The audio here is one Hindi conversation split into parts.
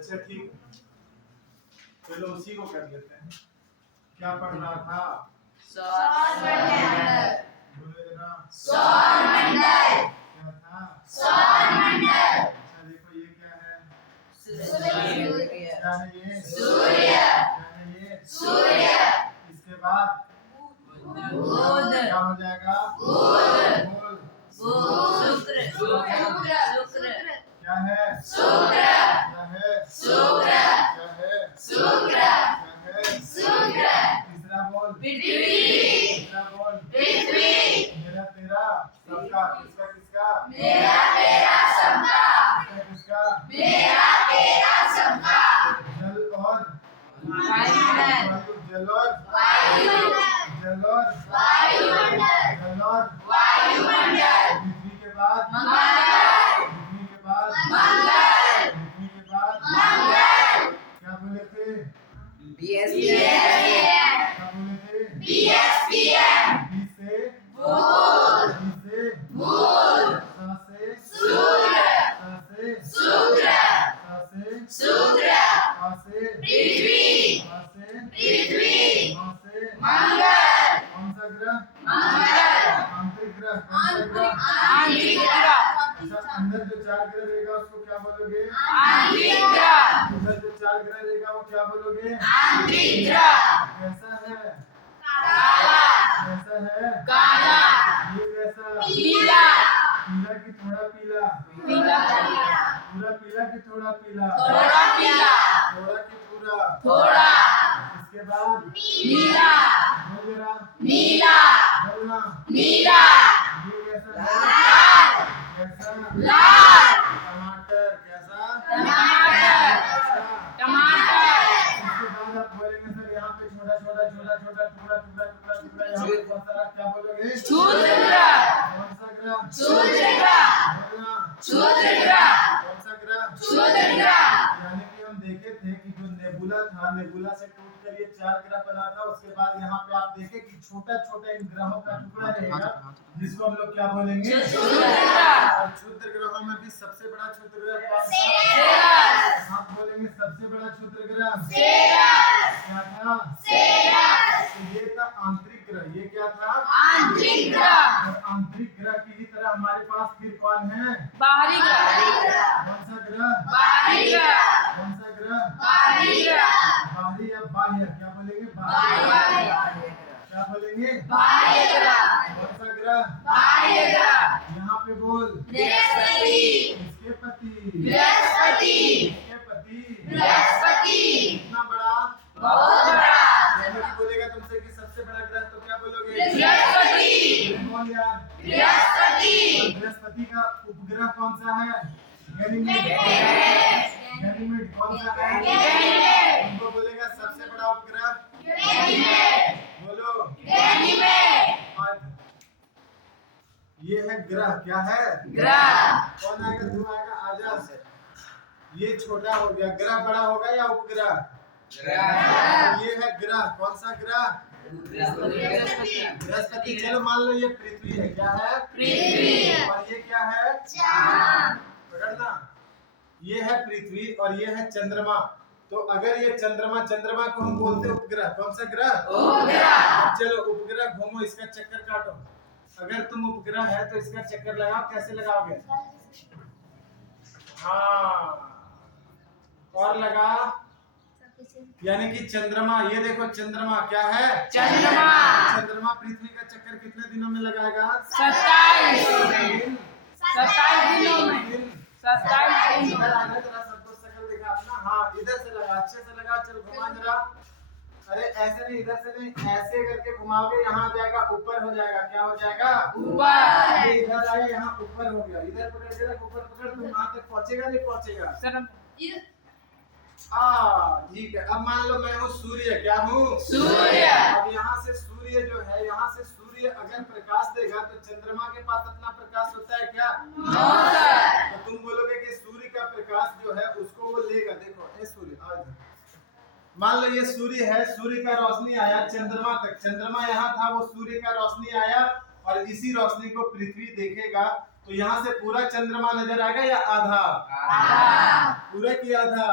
अच्छा ठीक है, चलो उसी को कर लेते हैं। क्या पढ़ना था? सौरमंडल। बोले जरा। सौरमंडल। क्या था? सौरमंडल। अच्छा देखो ये क्या है? सूर्य। क्या है ये? सूर्य। क्या है ये? सूर्य। इसके बाद बुध। क्या हो जाएगा? बुध। बोल। शुक्र। शुक्र। क्या है? शुक्र। क्या है? शुक्र। क्या है? शुक्र। क्या है? शुक्र। तीसरा बोल। पृथ्वी। तीसरा बोल। पृथ्वी। मेरा तेरा सबका, किसका किसका? मेरा तेरा सबका। किसका किसका? मेरा तेरा सबका। जल और वायुमंडल। जल और वायु। जल और वायुमंडल। जल और वायुमंडल। पृथ्वी के बाद मंगल। पृथ्वी के बाद मंगल। पृथ्वी के बाद मंगल। क्या बोले थे? BSPM। क्या बोले थे? BSPM। बी से बुध। बी से बुध। सा से सूर्य। सा से शुक्र। सा से शुक्र। आ से पृथ्वी। आ से पृथ्वी। मा से मंगल। कौन सा ग्रह? मंगल। आंतरिक ग्रह। कौन सा ग्रह? आंतरिक ग्रह। अच्छा अंदर जो चार ग्रह रहेगा उसको क्या बोलोगे? आंतरिक ग्रह। उधर जो चार ग्रह रहेगा वो क्या बोलोगे? आंतरिक ग्रह। कैसा है? काला। कैसा है? काला। ये कैसा? पीला। पीला की थोड़ा पीला? पीला। पूरा पीला की थोड़ा पीला? थोड़ा पीला। थोड़ा की पूरा? थोड़ा। इसके बाद नीला। बोल जरा। नीला। बोलना। नीला। ये कैसा है? लाल। कैसा? लाल। टमाटर। कैसा? टमाटर। कैसा? टमाटर। इसके बाद आप बोलेंगे सर यहाँ पे छोटा छोटा छोटा छोटा टुकड़ा टुकड़ा टुकड़ा टुकड़ा यहाँ पे बहुत सारा, क्या बोलोगे? क्षुद्र ग्रह। कौन सा ग्रह? क्षुद्र ग्रह। बोलना। क्षुद्र ग्रह। कौन सा ग्रह? क्षुद्र ग्रह। यानी कि हम देखे थे कि जो नेबुला था, नेबुला से टूटकर ये चार ग्रह बना था। उसके बाद यहाँ पे आप देखे कि छोटा छोटा इन ग्रहों का टुकड़ा रहेगा जिसको हम लोग क्या बोलेंगे? क्षुद्र ग्रह। और क्षुद्र ग्रहों में भी सबसे बड़ा क्षुद्र ग्रह कौन सा? सेरस। आप बोलेंगे सबसे बड़ा क्षुद्र ग्रह सेरस। क्या था? सेरस। तो ये था आंतरिक ग्रह। ये क्या था? आंतरिक ग्रह। और आंतरिक ग्रह की ही तरह हमारे पास फिर कौन है? बाहरी ग्रह। कौन सा ग्रह? बाहरी ग्रह। कौन सा ग्रह? बाहरी ग्रह। बाहरी या बाह्य? क्या बोलेंगे? बाह्य। क्या बोलेंगे? बाह्य ग्रह। कौन सा ग्रह? बाह्य ग्रह। यहाँ पे बोल। बृहस्पति। इसके पति। बृहस्पति। इसके पति। बृहस्पति। कितना बड़ा? बहुत बड़ा। यानी कि बोलेगा तुमसे कि सबसे बड़ा ग्रह तो क्या बोलोगे? बृहस्पति। बोल यार। बृहस्पति। बृहस्पति का उपग्रह कौन सा है? गैनीमेड। गैनीमेड कौन सा है? गैनीमेड। उनको बोलेगा सबसे बड़ा उपग्रह। गैनीमेड। बोलो। गैनीमेड। ये है ग्रह। क्या है? ग्रह। कौन आएगा? तू आएगा। आजा। ये छोटा हो गया। ग्रह बड़ा होगा या उपग्रह? ग्रह। ये है ग्रह। कौन सा ग्रह? बृहस्पति। चलो मान लो ये पृथ्वी है। क्या है? पृथ्वी। और ये क्या है? चांद। पकड़ना। ये है पृथ्वी और ये है चंद्रमा। तो अगर ये चंद्रमा, चंद्रमा को हम बोलते हैं उपग्रह। कौन सा ग्रह? उपग्रह। चलो उपग्रह घूमो, इसका चक्कर काटो। अगर तुम उपग्रह है तो इसका चक्कर लगाओ। कैसे लगाओगे? हाँ, और लगा। यानी कि चंद्रमा, ये देखो चंद्रमा क्या है? चंद्रमा। चंद्रमा पृथ्वी का चक्कर कितने दिनों में लगाएगा? 27 दिन। 27 दिनों में। 27 दिनों इधर में। आना, जरा सबको शकल दिखा अपना। हाँ, इधर से लगा, अच्छे से लगा। चल घुमा जरा। अरे ऐसे नहीं, इधर से नहीं, ऐसे करके घुमाओगे। यहाँ आ जाएगा, ऊपर हो जाएगा। क्या हो जाएगा? ऊपर। ये इधर आया, यहाँ ऊपर हो गया। इधर पकड़ के रख, ऊपर पकड़। तुम वहां तक पहुंचेगा नहीं? पहुंचेगा। ठीक है। अब मान लो मैं हूँ सूर्य। क्या हूँ? सूर्य। अब यहाँ से सूर्य जो है, यहाँ से सूर्य अगर प्रकाश देगा तो चंद्रमा के पास अपना प्रकाश होता है क्या? तो तुम बोलोगे कि सूर्य का प्रकाश जो है उसको वो लेगा। देखो ये सूर्य, आज मान लो ये सूर्य है। सूर्य का रोशनी आया चंद्रमा तक। चंद्रमा यहाँ था, वो सूर्य का रोशनी आया और इसी रोशनी को पृथ्वी देखेगा। तो यहाँ से पूरा चंद्रमा नजर आएगा या आधा? पूरा की आधा?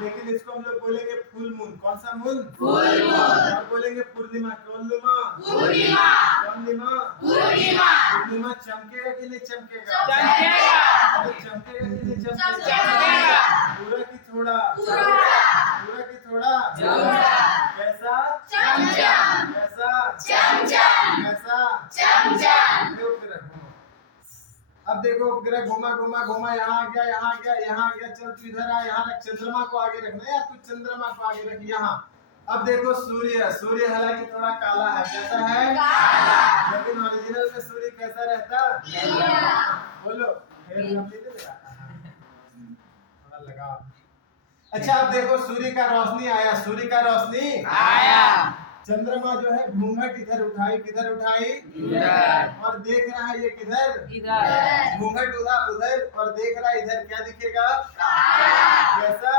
लेकिन इसको हम लोग बोलेंगे फुल मून। कौन सा मून? Full moon. और बोलेंगे पूर्णिमा। कौन लुमा? पूर्णिमा। कौन लिमा? पूर्णिमा। पूर्णिमा चमकेगा कि नहीं चमकेगा? चमकेगा। अरे चमकेगा कि नहीं चमकेगा? पूरा की थोड़ा? पूरा की थोड़ा? कैसा? चमचम। कैसा? चमचम। कैसा? चमचम। अब देखो उपग्रह घुमा घुमा घुमा, यहाँ आ गया, यहाँ आ गया, यहाँ आ गया, चल तू इधर आ, यहाँ रख। चंद्रमा को आगे रखना है, तू चंद्रमा को आगे रख यहाँ। अब देखो सूर्य। सूर्य हालांकि थोड़ा काला है। कैसा है? लेकिन ओरिजिनल में सूर्य कैसा रहता? बोलो। थोड़ा लगा। अच्छा अब देखो सूर्य का रोशनी आया। सूर्य का रोशनी आया। चंद्रमा जो है घूंघट इधर उठाई। किधर उठाई? इधर। और देख रहा है ये किधर? इधर। घूंघट उधर उधर और देख रहा है इधर। क्या दिखेगा? कैसा?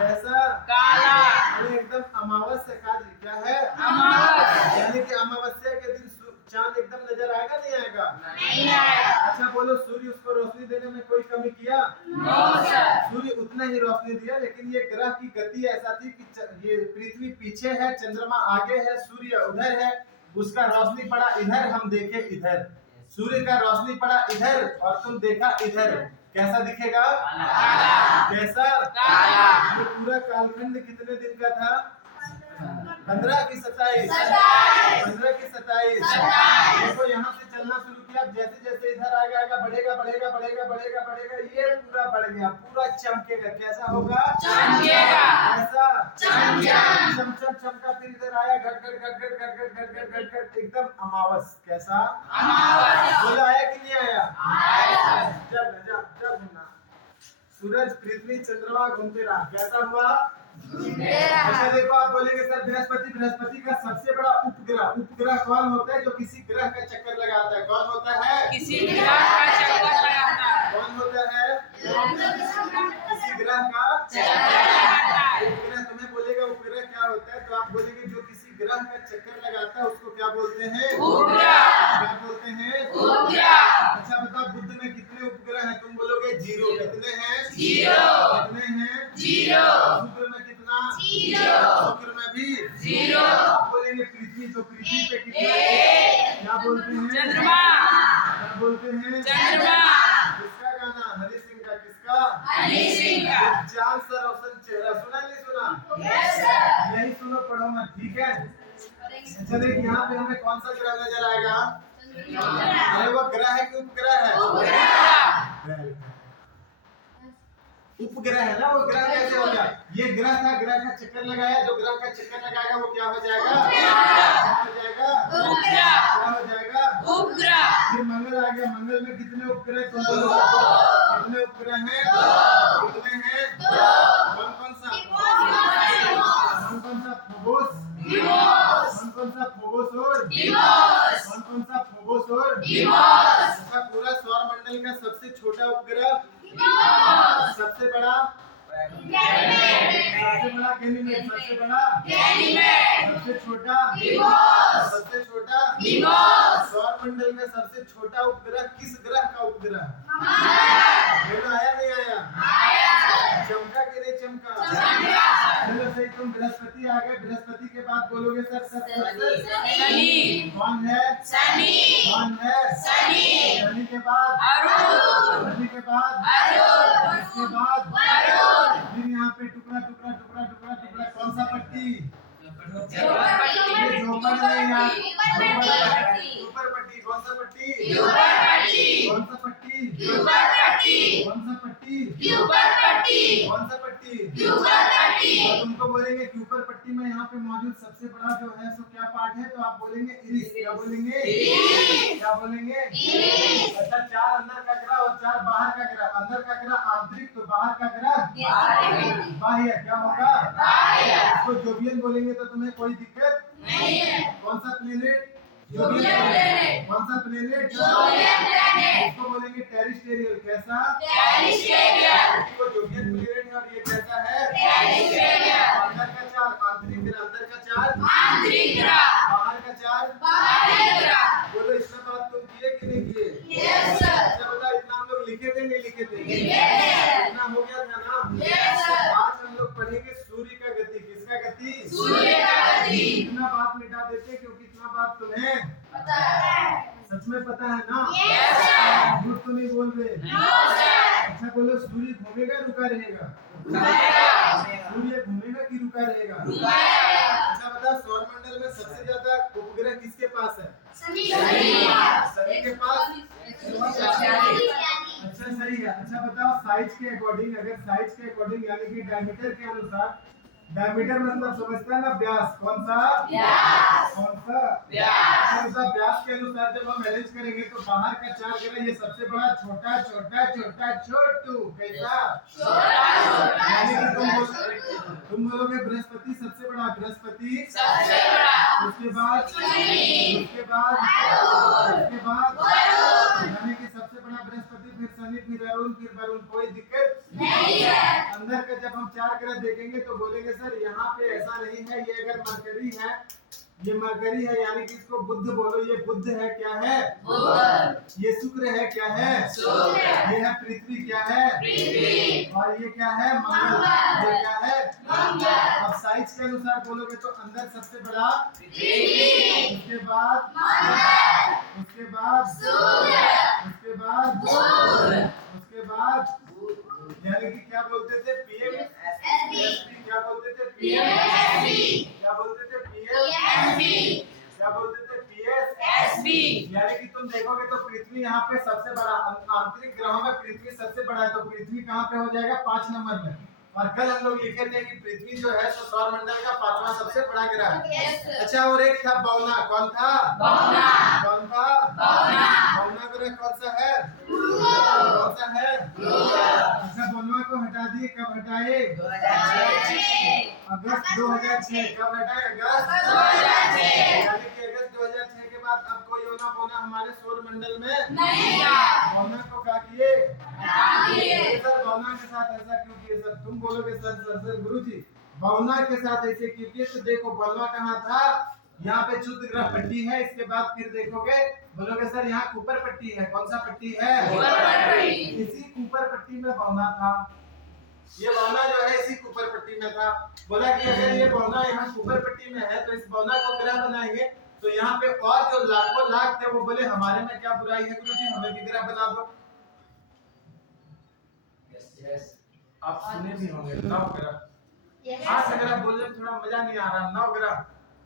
कैसा? काला। अरे एकदम अमावस्या का क्या है? अमावस्या। यानी कि अमावस्या के दिन चांद एकदम नजर आएगा नहीं आएगा? नहीं आएगा। अच्छा बोलो सूर्य उसको रोशनी देने में कोई कमी किया? सूर्य उतना ही रोशनी दिया, लेकिन ये ग्रह की गति ऐसा थी कि ये पृथ्वी पीछे है, चंद्रमा आगे है, सूर्य उधर है, उसका रोशनी पड़ा इधर, हम देखे इधर। सूर्य का रोशनी पड़ा इधर और तुम देखा इधर। कैसा दिखेगा? कैसा? ये पूरा कालखंड कितने दिन का था? 15 की 27? 15 की 27? देखो यहाँ से चलना शुरू किया। जैसे जैसे इधर आएगा बढ़ेगा बढ़ेगा बढ़ेगा बढ़ेगा बढ़ेगा, ये पूरा बढ़ गया, पूरा चमकेगा। कैसा होगा? चमकेगा। ऐसा? चमचम चमका। फिर इधर आया घट घट घट घट घट घट घट घट घट घट, एकदम अमावस। कैसा? बोलो आया कि नहीं आया? जब सूरज पृथ्वी चंद्रमा घूमते रहा। कैसा हुआ? अच्छा देखो आप बोलेंगे सर बृहस्पति का सबसे बड़ा उपग्रह कौन होता है जो किसी ग्रह का चक्कर लगाता है? कौन होता है? किसी ग्रह का चक्कर लगाता है। कौन होता है? किसी ग्रह का चक्कर लगाता है। उपग्रह। तुम्हें बोलेगा उपग्रह क्या होता है, तो आप बोलेंगे जो किसी ग्रह का चक्कर लगाता है उसको क्या बोलते हैं? उपग्रह। क्या बोलते हैं? उपग्रह। अच्छा बताओ बुध में कितने उपग्रह हैं? तुम बोलोगे 0। कितने हैं? 0। कितने हैं? 0। शुक्र में कितना? 0। शुक्र में भी 0। आप बोलेंगे पृथ्वी, तो पृथ्वी पे कितना? क्या बोलते हैं? चंद्रमा। क्या बोलते हैं? चंद्रमा। किसका गाना? हनी सिंह का। किसका? हनी सिंह का। चांद सा रोशन चेहरा। सुना नहीं सुना? Yes sir. यही सुनो पढ़ो मत, ठीक है? चलिए यहाँ पे हमें कौन सा ग्रह नजर आएगा? अरे वो ग्रह है कि उपग्रह है? उपग्रह है ना, वो ग्रह कैसे हो गया? ये ग्रह था, ग्रह का चक्कर लगाया, जो ग्रह का चक्कर लगाएगा वो क्या हो जाएगा? क्या हो जाएगा? उपग्रह। क्या हो जाएगा? उपग्रह। फिर मंगल आ गया। मंगल में कितने उपग्रह? तुम बोलो कितने उपग्रह हैं? कितने हैं? कौन कौन सा? कौन कौन सा? फोबोस। कौन कौन सा? फोबोस और कौन कौन सा? फोबोस और अच्छा पूरा सौर मंडल का सबसे छोटा उपग्रह? सबसे बड़ा? सबसे बड़ा गैनीमेड। सबसे बड़ा? सबसे छोटा? सबसे छोटा? सौर मंडल में सबसे छोटा उपग्रह किस ग्रह का उपग्रह? बोलो आया नहीं आया? चमका कि नहीं चमका? चलो सही। तुम बृहस्पति आ गए। बृहस्पति के बाद बोलोगे सर शनि। कौन है? शनि। कौन है? शनि। शनि के बाद अरुण। शनि के बाद अरुण। इसके बाद अरुण। फिर यहाँ पे टुकड़ा टुकड़ा टुकड़ा टुकड़ा टुकड़ा। कौन सा पट्टी? झोपड़ नहीं यार, ऊपर पट्टी। कौन सा पट्टी? कौन सा पट्टी? कौन सा पट्टी? कौन सा पट्टी? और तुमको बोलेंगे कि ऊपर पट्टी में यहाँ पे मौजूद सबसे बड़ा जो है सो क्या पार्ट है, तो आप बोलेंगे इरिस। क्या बोलेंगे? क्या बोलेंगे? अच्छा 4 अंदर का ग्रह और 4 बाहर का ग्रह। अंदर का ग्रह आंतरिक, तो बाहर का ग्रह बाह्य। क्या होगा? इसको जोवियन बोलेंगे तो तुम्हें कोई दिक्कत नहीं है। कौन सा प्लेनेट? जोवियन। कौन सा प्लेनेट? इसको बोलेंगे टेरिस्टेरियल। कैसा? टेरिस्टेरियल। इसको जोवियन प्लेनेट है और ये कैसा है? टेरिस्टेरियल। अंदर का 4 आंतरिक ग्रह। अंदर का 4 आंतरिक ग्रह। बाहर का 4 बाहरी ग्रह। बोलो इतना बात तुम किए कि नहीं किए? बात तुम्हें पता है। सच में पता है ना? Yes, sir. झूठ तो नहीं बोल रहे? No, sir. अच्छा बोलो, सूर्य घूमेगा रुका रहेगा? रुकेगा। सूर्य घूमेगा कि रुका रहेगा? रुकेगा। अच्छा बताओ, सौरमंडल में सबसे ज्यादा उपग्रह किसके पास है? शनि के पास। अच्छा सही है। अच्छा बताओ, साइज के अकॉर्डिंग, अगर साइज के अकॉर्डिंग यानी कि डायमीटर के अनुसार, डायमीटर मतलब समझता है ना, व्यास। कौन सा व्यास? कौन सा व्यास? मतलब व्यास के अनुसार जब हम अरेंज करेंगे तो बाहर का 4 ग्रह, ये सबसे बड़ा, छोटा छोटा छोटा छोटू, कैसा? यानी कि तुम बोलोगे बृहस्पति सबसे बड़ा, बृहस्पति सबसे बड़ा। उसके बाद शनि। उसके बाद यानी कि सबसे बड़ा बृहस्पति, फिर शनि, फिर अरुण, फिर वरुण। कोई दिक्कत नहीं है। अंदर का जब हम 4 ग्रह देखेंगे तो बोलेंगे सर यहाँ पे ऐसा नहीं है, ये अगर मरकरी है, ये मरकरी है यानी कि इसको बुध बोलो, ये बुध है, क्या है? बुध। ये शुक्र है, क्या है? शुक्र। ये है पृथ्वी, क्या है? पृथ्वी। और ये क्या है? मंगल। मंगल। ये क्या है? मंगल। अब साइज के अनुसार बोलोगे तो अंदर सबसे बड़ा पृथ्वी। उसके बाद मंगल। उसके बाद सूर्य। उसके बाद बुध। उसके बाद यानी कि क्या बोलते थे? PM SP. क्या बोलते थे? एसपी। क्या बोलते थे? एसपी। क्या बोलते थे? पीएस। एसपी। यानी कि तुम देखोगे तो पृथ्वी यहाँ पे सबसे बड़ा, आंतरिक ग्रहों में पृथ्वी सबसे बड़ा है, तो पृथ्वी कहाँ पे हो जाएगा? 5 नंबर में। और कल हम लोग लिखे थे कि पृथ्वी जो है तो सौरमंडल का 5वां सबसे बड़ा ग्रह है। अच्छा, और एक था बौना। कौन था? बौना। कौन था? बौना। बौना ग्रह कौन सा है? कौन सा है? अच्छा, बौना को हटा दिए, कब हटाए? 2006। अगस्त 2006। कब हटाए? अगस्त 2006। यानी कि अगस्त 2006 के बाद अब कोई ओना बोना हमारे सौरमंडल में नहीं है। बौना को क्या किए? हटाइए। सर बौना के साथ ऐसा क्यों किए? सर तुम बोलोगे सर गुरुजी बौना के साथ ऐसे क्यों किए? तो देखो, बौना कहाँ था? यहाँ पे क्षुद्र ग्रह पट्टी है। इसके बाद फिर देखोगे, बोलोगे सर यहाँ कुपर पट्टी है। कौन सा पट्टी है? कुपर पट्टी। इसी कुपर पट्टी में बौना था। ये बौना जो है इसी कुपर पट्टी में था। बोला कि अगर ये बौना यहाँ कुपर पट्टी में है तो इस बौना को ग्रह बनाएंगे तो यहाँ पे और जो लाखों लाख थे वो बोले हमारे में क्या बुराई है गुरुजी, हमें भी ग्रह बना दो। आप सुने भी होंगे 9 ग्रह। आज अगर आप बोल रहे थोड़ा मजा नहीं आ रहा।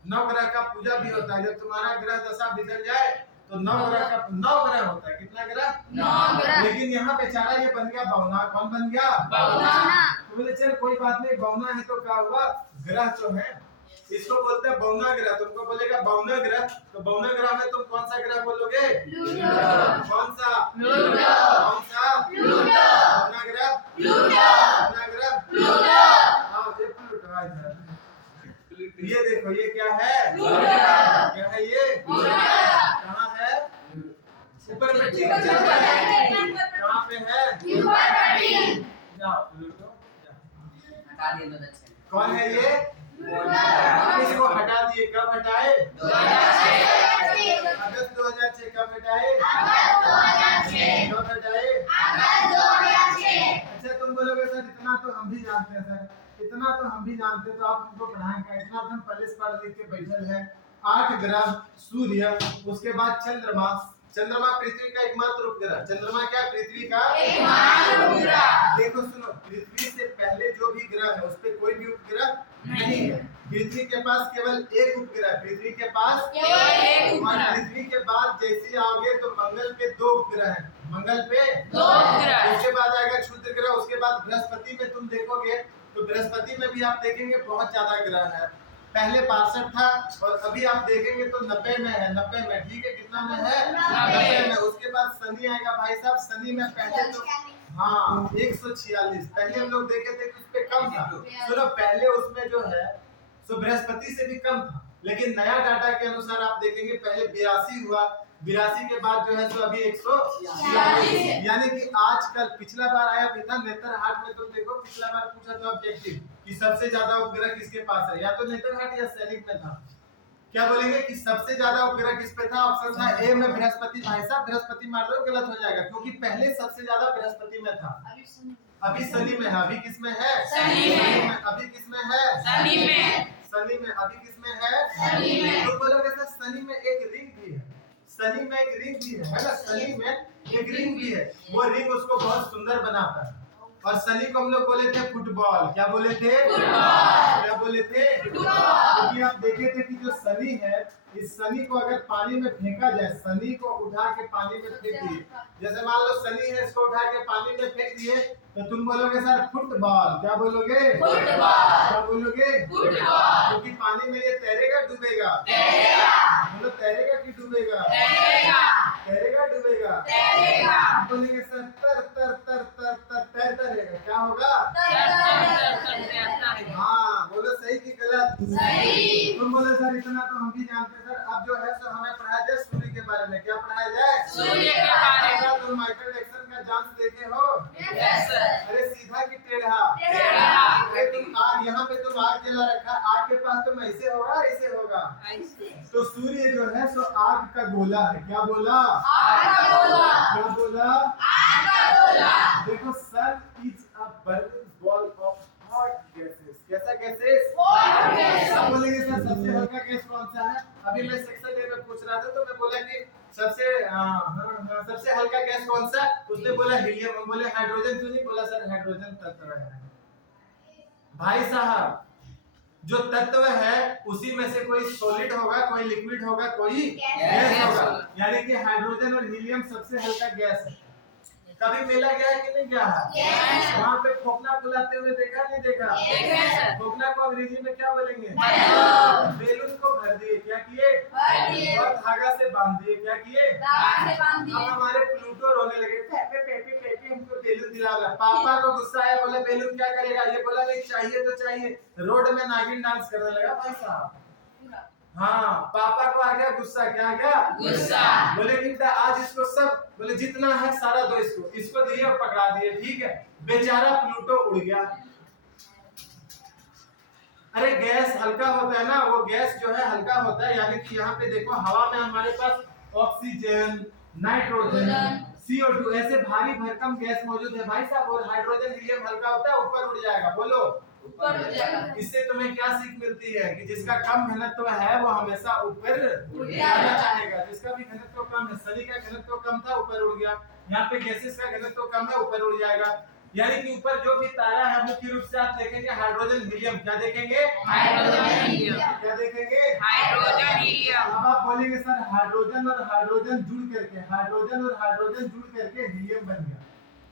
9 ग्रह का पूजा भी होता है। जब तुम्हारा ग्रह दशा बिगड़ जाए तो 9 ग्रह का 9 ग्रह होता है। कितना ग्रह? 9 ग्रह। लेकिन यहाँ बेचारा ये बन गया बौना। कौन बन गया? बौना। तो बोले चल कोई बात नहीं, बौना है तो क्या हुआ? ग्रह जो है इसको बोलते हैं बौना ग्रह। तुमको बोलेगा बौना ग्रह, तो बौना ग्रह में तुम कौन सा ग्रह बोलोगे? प्लूटो। कौन सा? प्लूटो। कौन सा? प्लूटो। बौना ग्रह। प्लूटो। बौना ग्रह। प्लूटो। हाँ, ये प्लूटो है इधर। ये देखो, ये क्या है? प्लूटो। क्या है ये? प्लूटो। कहाँ है? ऊपर पट्टी। कहाँ पे है? कुपर पट्टी। जाओ प्लूटो जाओ। हटा दिए 2006। कौन है ये? हम इसको हटा दिए। कब हटाए? 2006। अगस्त 2006। कब हटाए? अगस्त 2006। कब हटाए? अगस्त 2006। अच्छा, तुम बोलोगे सर इतना तो हम भी जानते हैं सर, इतना तो हम भी जानते हैं, तो आप हमको पढ़ाएंगे? इतना तो हम पहले से पढ़ लिख के बैठल है। 8 ग्रह, सूर्य, उसके बाद चंद्रमा। चंद्रमा पृथ्वी का एकमात्र उपग्रह। चंद्रमा क्या? पृथ्वी का एकमात्र उपग्रह। देखो सुनो, पृथ्वी से पहले जो भी ग्रह है उस पे कोई भी उपग्रह नहीं है। पृथ्वी के पास केवल एक उपग्रह। पृथ्वी के पास केवल एक और उपग्रह। पृथ्वी के बाद जैसे आओगे तो मंगल पे 2 उपग्रह हैं। मंगल पे 2 उपग्रह। उसके बाद आएगा क्षुद्र ग्रह। उसके बाद बृहस्पति में तुम देखोगे तो बृहस्पति में भी आप देखेंगे बहुत ज्यादा ग्रह है। पहले 62 था और अभी आप देखेंगे तो 90 में है। 90 में, ठीक है? कितना में है? 90 में। उसके बाद शनि आएगा भाई साहब। शनि में पहले तो हाँ 146। पहले हम लोग देखे थे कि उस पे कम था। सुनो, पहले उसमें जो है सो बृहस्पति से भी कम था, लेकिन नया डाटा के अनुसार आप देखेंगे पहले 82 हुआ। 82 के बाद जो है सो अभी 146। यानी कि आजकल पिछला बार आया भी था नेतरहाट में। तुम देखो पिछला बार पूछा था ऑब्जेक्टिव कि सबसे ज्यादा उपग्रह किसके पास है, या तो नेतरहाट या सैनिक में था। क्या बोलेंगे कि सबसे ज्यादा उपग्रह किस पे था? ऑप्शन था ए में बृहस्पति। भाई साहब बृहस्पति मार दो, गलत हो जाएगा, क्योंकि पहले सबसे ज्यादा बृहस्पति में था। अभी शनि में है। अभी किस में है? शनि में। अभी किस में है? शनि में। शनि में, अभी किसमें है? शनि में। तो बोलोगे सर शनि में एक रिंग भी है, शनि में एक रिंग भी है ना, शनि में एक रिंग भी है, वो रिंग उसको बहुत सुंदर बनाता है। और शनि को हम लोग बोले थे फुटबॉल, क्या बोले थे? फुटबॉल। क्या बोले थे? फुटबॉल। क्योंकि आप देखे थे कि जो शनि है, इस शनि को अगर पानी में फेंका जाए, शनि को उठा के पानी में फेंक दिए, जैसे मान लो शनि है, इसको उठा के पानी में फेंक दिए, तो तुम बोलोगे सर फुटबॉल। क्या बोलोगे? फुटबॉल। क्या बोलोगे? फुटबॉल। क्योंकि पानी में ये तैरेगा डूबेगा? तैरेगा। बोलो तैरेगा कि डूबेगा? तैरेगा। तैरेगा डूबेगा? तैरेगा। बोलेंगे सर तर तर तर तर तर तैरता रहेगा, क्या होगा? हाँ बोलो सही कि गलत? सही। तुम बोले सर इतना तो हम भी जानते हैं सर, अब जो है सो हमें पढ़ाया जाए सूर्य के बारे में। क्या पढ़ाया जाए? सूर्य के बारे में। तुम माइकल जैक्सन का डांस देखे हो? Yes sir. अरे सीधा कि टेढ़ा? टेढ़ा। अरे तुम आग, यहाँ पे तुम आग जला रखा, आग के पास तुम ऐसे होगा ऐसे होगा? तो सूर्य जो है सो आग का गोला है। क्या बोला? आग का गोला। क्या बोला? आग का गोला। देखो sun is a burning ball of hot gases. कैसा गैसेस? Hot gases. अब बोलेंगे सर सबसे हल्का गैस कौन सा है? अभी मैं सेक्शन ए में पूछ रहा था तो मैं बोला कि सबसे हल्का गैस कौन सा? उसने बोला हीलियम, हम बोले हाइड्रोजन क्यों नहीं? बोला सर हाइड्रोजन तत्व है। भाई साहब जो तत्व है उसी में से कोई सॉलिड होगा, कोई लिक्विड होगा, कोई गैस होगा, यानी कि हाइड्रोजन और हीलियम सबसे हल्का गैस है। कभी मेला गया है कि नहीं गया है? वहाँ पे खोखला फुलाते हुए देखा नहीं देखा? खोखला को अंग्रेजी में क्या बोलेंगे? बेलून को भर दिए, क्या किए? और धागा से बांध दिए, क्या किए? अब हमारे प्लूटो रोने लगे, पेपे पेपे पेपे हमको बेलून दिला रहा। पापा को गुस्सा आया, बोले बेलून क्या करेगा? ये बोला नहीं चाहिए तो चाहिए, रोड में नागिन डांस करने लगा भाई साहब। हाँ पापा को आ गया गुस्सा। क्या आ गया? गुस्सा। बोले कि आज इसको सब, बोले जितना है सारा दो इसको, इसको दिए और पकड़ा दिए, ठीक है। बेचारा प्लूटो उड़ गया। अरे गैस हल्का होता है ना, वो गैस जो है हल्का होता है, यानी कि यहाँ पे देखो हवा में हमारे पास ऑक्सीजन, नाइट्रोजन, CO2 ऐसे भारी भरकम गैस मौजूद है भाई साहब। और हाइड्रोजन हीलियम हल्का होता है, ऊपर उड़ जाएगा। बोलो इससे तुम्हें क्या सीख मिलती है? कि जिसका कम घनत्व है वो हमेशा ऊपर जाना चाहेगा। जिसका भी घनत्व कम है, शनि का घनत्व कम था ऊपर उड़ गया, यहाँ पे गैसेस का घनत्व कम है ऊपर उड़ जाएगा। यानी कि ऊपर जो भी तारा है मुख्य रूप से आप देखेंगे हाइड्रोजन हीलियम। क्या देखेंगे? Hydrogen helium. क्या देखेंगे? Hydrogen helium. अब आप बोलेंगे सर हाइड्रोजन और हाइड्रोजन जुड़ करके, हाइड्रोजन और हाइड्रोजन जुड़ करके हीलियम बन गया।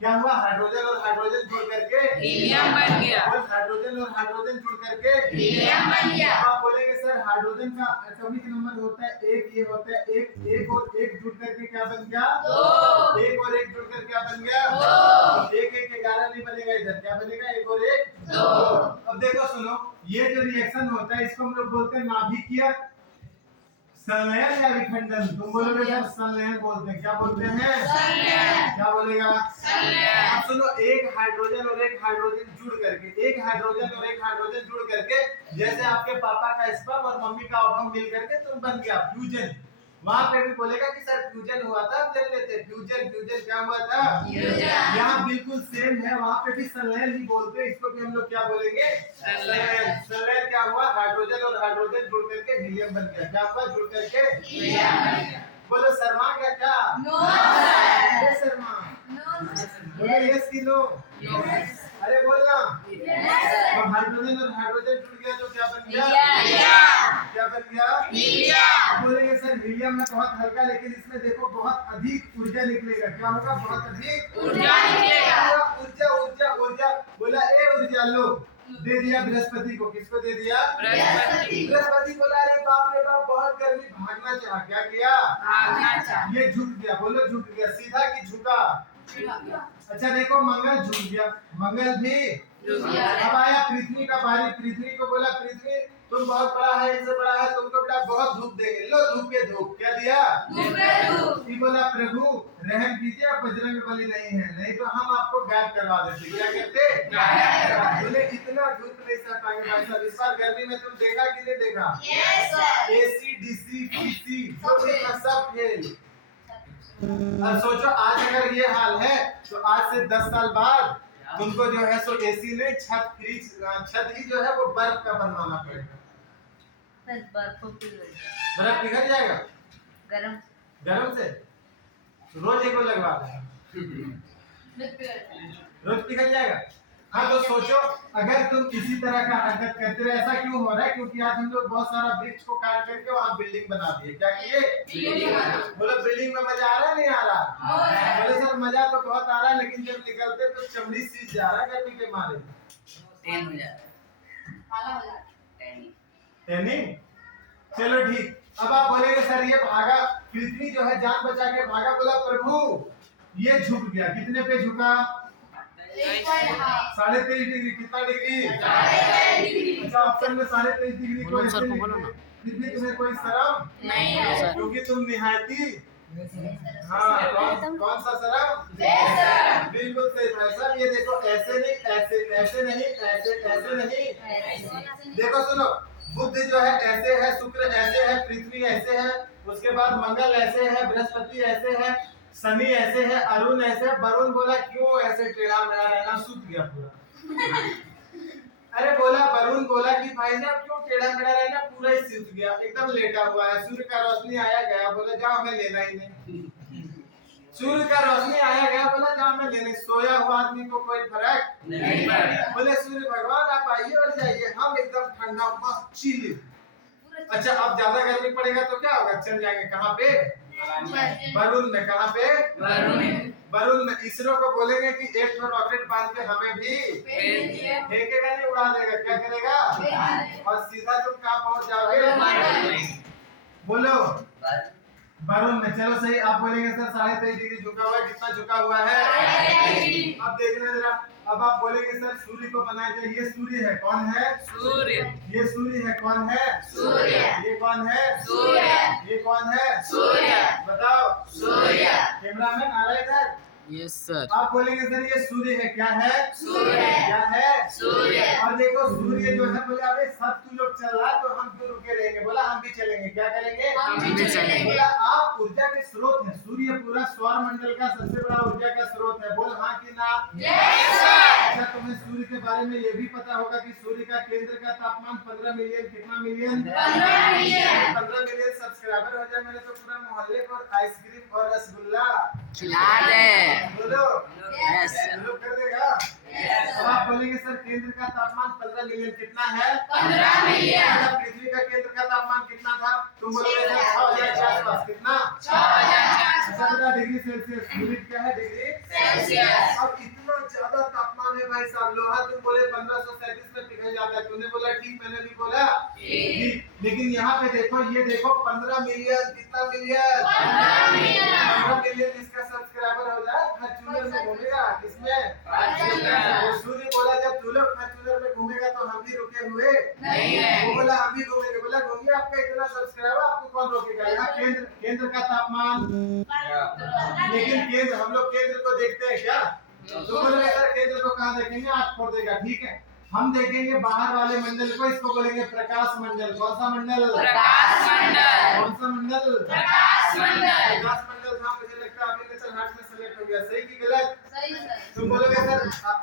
क्या हुआ? हाइड्रोजन और हाइड्रोजन जुड़ करके हीलियम बन गया। और हाइड्रोजन और हाइड्रोजन जुड़ करके हीलियम बन गया। आप बोलेंगे सर हाइड्रोजन का एटॉमिक नंबर होता है एक, ये होता है एक और एक जुड़ करके क्या बन गया? दो। एक और एक जुड़ कर क्या बन गया? दो। एक 11 नहीं बनेगा, इधर क्या बनेगा? एक और एक दो। अब देखो सुनो, ये जो रिएक्शन होता है इसको हम लोग बोलते हैं नाभिकीय संलयन या विखंडन। तुम बोलोगे सर संलयन बोलते हैं। क्या बोलते हैं? संलयन। क्या बोलेगा? संलयन। अब सुनो, एक हाइड्रोजन और एक हाइड्रोजन जुड़ करके, एक हाइड्रोजन और एक हाइड्रोजन जुड़ करके, जैसे आपके पापा का स्पर्म और मम्मी का ओवम मिल करके तुम बन गया फ्यूजन। वहां पे भी बोलेगा कि सर फ्यूजन हुआ था, हम जल लेते। फ्यूजन फ्यूजन क्या हुआ था? फ्यूजन। यहाँ बिल्कुल सेम है, वहां पे भी संलयन ही बोलते हैं। इसको भी हम लोग क्या बोलेंगे? संलयन। संलयन क्या हुआ? हाइड्रोजन और हाइड्रोजन जुड़ करके हीलियम बन गया। क्या हुआ? जुड़ करके हीलियम बन गया। बोलो शर्मा गया क्या? No sir. शर्मा बोलो यस कि नो? यस। अरे बोलना। अब हाइड्रोजन और हाइड्रोजन जुड़ गया तो क्या बन गया? क्या बन गया? हीलियम। बोलेंगे सर हीलियम है बहुत हल्का, लेकिन इसमें देखो बहुत अधिक ऊर्जा निकलेगा। क्या होगा? बहुत अधिक ऊर्जा निकलेगा। ऊर्जा ऊर्जा ऊर्जा। बोला ए ऊर्जा लो, दे दिया बृहस्पति को। किसको दे दिया? बृहस्पति। बृहस्पति बोला अरे बाप रे बाप बहुत गर्मी, भागना चाहा। क्या किया? भागना चाहा। ये झुक गया। बोलो झुक गया। सीधा कि झुका? अच्छा देखो मंगल झुक गया, मंगल भी झुक गया। अब आया पृथ्वी का बारी। पृथ्वी को बोला पृथ्वी तुम बहुत बड़ा है, इनसे बड़ा है, तुमको बेटा बहुत धूप देंगे, लो धूप पे धूप। क्या दिया? धूप पे धूप। बोला प्रभु रहम कीजिए, आप बजरंग बली नहीं है, नहीं तो हम आपको गायब करवा देते। क्या कहते? बोले इतना धूप नहीं सह पाएंगे भाई साहब। इस बार गर्मी में तुम देखा कि नहीं देखा? Yes sir. AC DC PC सब फेल। अब सोचो आज अगर ये हाल है तो आज से 10 साल बाद तुमको जो है सो AC में छत ही जो है वो बर्फ का बनवाना पड़ेगा। सर बर्फ पिघल जाए। बर्फ पिघल जाएगा गरम गर्म से? रोज एक को लगवा देना, रोज पिघल जाएगा। हाँ तो सोचो, अगर तुम इसी तरह का हरकत करते रहे, ऐसा क्यों हो रहा है? क्योंकि आज हम लोग बहुत सारा वृक्ष को काट करके वहाँ बिल्डिंग बना दिए। क्या किए? बोलो बिल्डिंग में मजा आ रहा है नहीं आ रहा? बोले सर मजा तो बहुत आ रहा है, लेकिन जब निकलते तो चमड़ी सीज जा रहा है गर्मी के मारे। टेन हो जाता है। नहीं चलो ठीक। अब आप बोलेंगे सर ये भागा, पृथ्वी जो है जान बचा के भागा। बोला प्रभु ये झुक गया, कितने पे झुका? 23.5 डिग्री। कितना डिग्री? अच्छा ऑप्शन में 23.5 डिग्री को ऐसे लिखे, फिर भी तुम्हें कोई शर्म नहीं है क्योंकि तुम निहायती हाँ कौन सा शर्म? बिल्कुल सही भाई साहब। ये देखो ऐसे नहीं, ऐसे ऐसे नहीं, ऐसे ऐसे नहीं। देखो सुनो, बुध जो है ऐसे है, शुक्र ऐसे है, पृथ्वी ऐसे है, उसके बाद मंगल ऐसे है, बृहस्पति ऐसे है, शनि ऐसे है, अरुण ऐसे है। वरुण बोला क्यों ऐसे टेढ़ा मेढ़ा रहना? सूत गया पूरा। अरे बोला वरुण बोला कि भाई साहब क्यों टेढ़ा मेढ़ा रहना? पूरा ही सूत गया, एकदम लेटा हुआ है। सूर्य का रोशनी आया गया, बोला जाओ हमें लेना ही नहीं। सूर्य का रोशनी आया गया, बोला जाओ मैं लेने। सोया हुआ आदमी को कोई फर्क नहीं पड़ता। बोले सूर्य भगवान आप आइए और जाइए, हम एकदम ठंडा मस्त चिल। अच्छा अब ज्यादा गर्मी पड़ेगा तो क्या होगा? चल जाएंगे कहाँ पे? वरुण में। कहाँ पे? वरुण में। इसरो को बोलेंगे कि एक तो रॉकेट बांध के हमें भी फेंकेगा, नहीं उड़ा देगा। क्या करेगा? और सीधा तुम कहाँ पहुँच जाओगे? बोलो वरुण में। चलो सही। आप बोलेंगे सर 23.5 डिग्री झुका हुआ है। कितना झुका हुआ है? अब देखना जरा। अब आप बोलेंगे सर सूर्य को बनाया जाए। ये सूर्य है, कौन है? सूर्य। ये सूर्य है, कौन है? सूर्य। ये कौन है? सूर्य। ये कौन है? सूर्य। बताओ। सूर्य। कैमरामैन आ रहा है इधर? Yes sir. आप बोलेंगे सर ये सूर्य है। क्या है? सूर्य। क्या है? सूर्य। और देखो सूर्य जो है, बोले अबे सब तू लोग चल रहा तो हम क्यों रुके रहेंगे? बोला हम भी चलेंगे। क्या करेंगे? हम भी चलेंगे। बोला आप ऊर्जा के स्रोत है। सूर्य पूरा सौर मंडल का सबसे बड़ा ऊर्जा का स्रोत है। बोल हाँ कि ना? अच्छा तुम्हें सूर्य के बारे में ये भी पता होगा कि सूर्य का केंद्र का तापमान 15 मिलियन। कितना मिलियन? 15 मिलियन सब्सक्राइबर हो जाए मेरे तो पूरा मोहल्ले को आइसक्रीम और रसगुल्ला खिला दे। बोलो यस लोग कर देगा। अब आप बोलेंगे सर केंद्र का तापमान 15 मिलियन। कितना है? 15 मिलियन। पृथ्वी का केंद्र का तापमान कितना था? तुम बोलोगे सर 6000 के आसपास। कितना? 6000 डिग्री सेल्सियस। यूनिट क्या है? Degree Celsius. अब इतना ज्यादा तापमान है भाई साहब। लोहा तुम बोले 1537 में पिघल जाता है। तूने बोला ठीक, मैंने भी बोला ठीक। लेकिन यहाँ पे देखो, ये देखो 15 मिलियन। कितना मिलियन? 15 मिलियन। इसका सब्सक्राइबर हो जाए फॉर्च्यूनर में घूमेगा। किसमें? वो सूर्य बोला जब तू लोग फॉर्च्यूनर में घूमेगा तो हम भी रुके हुए नहीं है। वो बोला हम भी घूमेंगे। बोला घूमिए, आपका इतना सब्सक्राइबर, आपको कौन रोकेगा? यहाँ केंद्र का तापमान। लेकिन केंद्र, हम लोग केंद्र को देखते हैं क्या? तो बोले सर केंद्र को कहाँ देखेंगे? आँख फोड़ देगा। ठीक है, हम देखेंगे बाहर वाले मंडल को। इसको बोलेंगे प्रकाश मंडल। कौन सा मंडल? प्रकाश मंडल। कौन सा मंडल? प्रकाश मंडल। प्रकाश मंडल। हाँ मुझे लगता है आपके नेचर हार्ट में सेलेक्ट हो गया। सही कि गलत? सही सर। तुम बोलोगे सर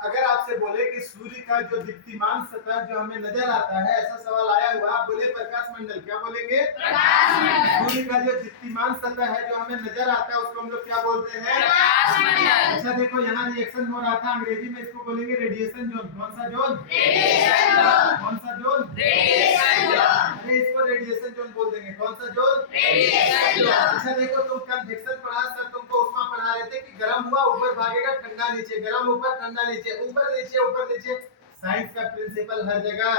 अगर आपसे बोले कि सूर्य का जो दीप्तिमान सतह जो हमें नजर आता है, ऐसा सवाल आया हुआ, आप बोले प्रकाश मंडल। क्या बोलेंगे? प्रकाश मंडल। सूर्य का जो दीप्तिमान सतह है जो हमें नजर आता है उसको हम लोग क्या बोलते हैं? प्रकाश मंडल। अच्छा देखो यहाँ रिएक्शन हो रहा था, अंग्रेजी में इसको बोलेंगे रेडिएशन जोन। कौन सा जोन? Radiation zone. कौन सा जोन? Radiation zone. अरे इसको रेडिएशन जोन बोल देंगे। कौन सा जोन? Radiation zone. अच्छा देखो तुम कन्वेक्शन पढ़ा, सर तुमको उसमें पढ़ा रहे थे कि गर्म हुआ ऊपर भागेगा, ठंडा नीचे, गर्म ऊपर ठंडा नीचे, ऊपर नीचे ऊपर नीचे। साइंस का प्रिंसिपल हर जगह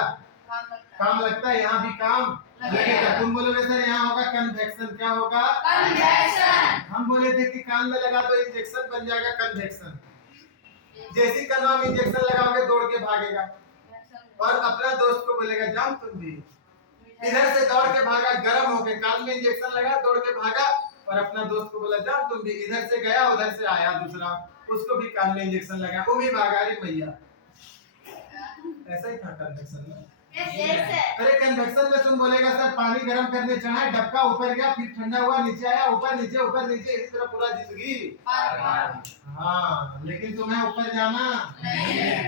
काम लगता है, यहाँ भी काम लगेगा। तुम बोलोगे सर यहाँ होगा कन्वेक्शन। क्या होगा? कन्वेक्शन। हम बोले थे कि कान में लगा तो इंजेक्शन बन जाएगा कन्वेक्शन। जैसी कान में इंजेक्शन लगाओगे दौड़ के भागेगा और अपना दोस्त को बोलेगा जाओ तुम भी। इधर से दौड़ के भागा, गर्म होके कान में इंजेक्शन लगा, दौड़ के भागा और अपना दोस्त को बोला जाओ तुम भी। इधर से गया, उधर से आया दूसरा, उसको भी कान में इंजेक्शन लगा, वो भी भागा। अरे भैया ऐसा ही था कन्वेक्शन में। अरे कन्वेक्शन में तुम बोलेगा सर पानी गर्म करने चढ़ा डबका ऊपर गया फिर ठंडा हुआ नीचे आया ऊपर नीचे इस तरह पूरा जिंदगी। हाँ लेकिन तुम्हें ऊपर जाना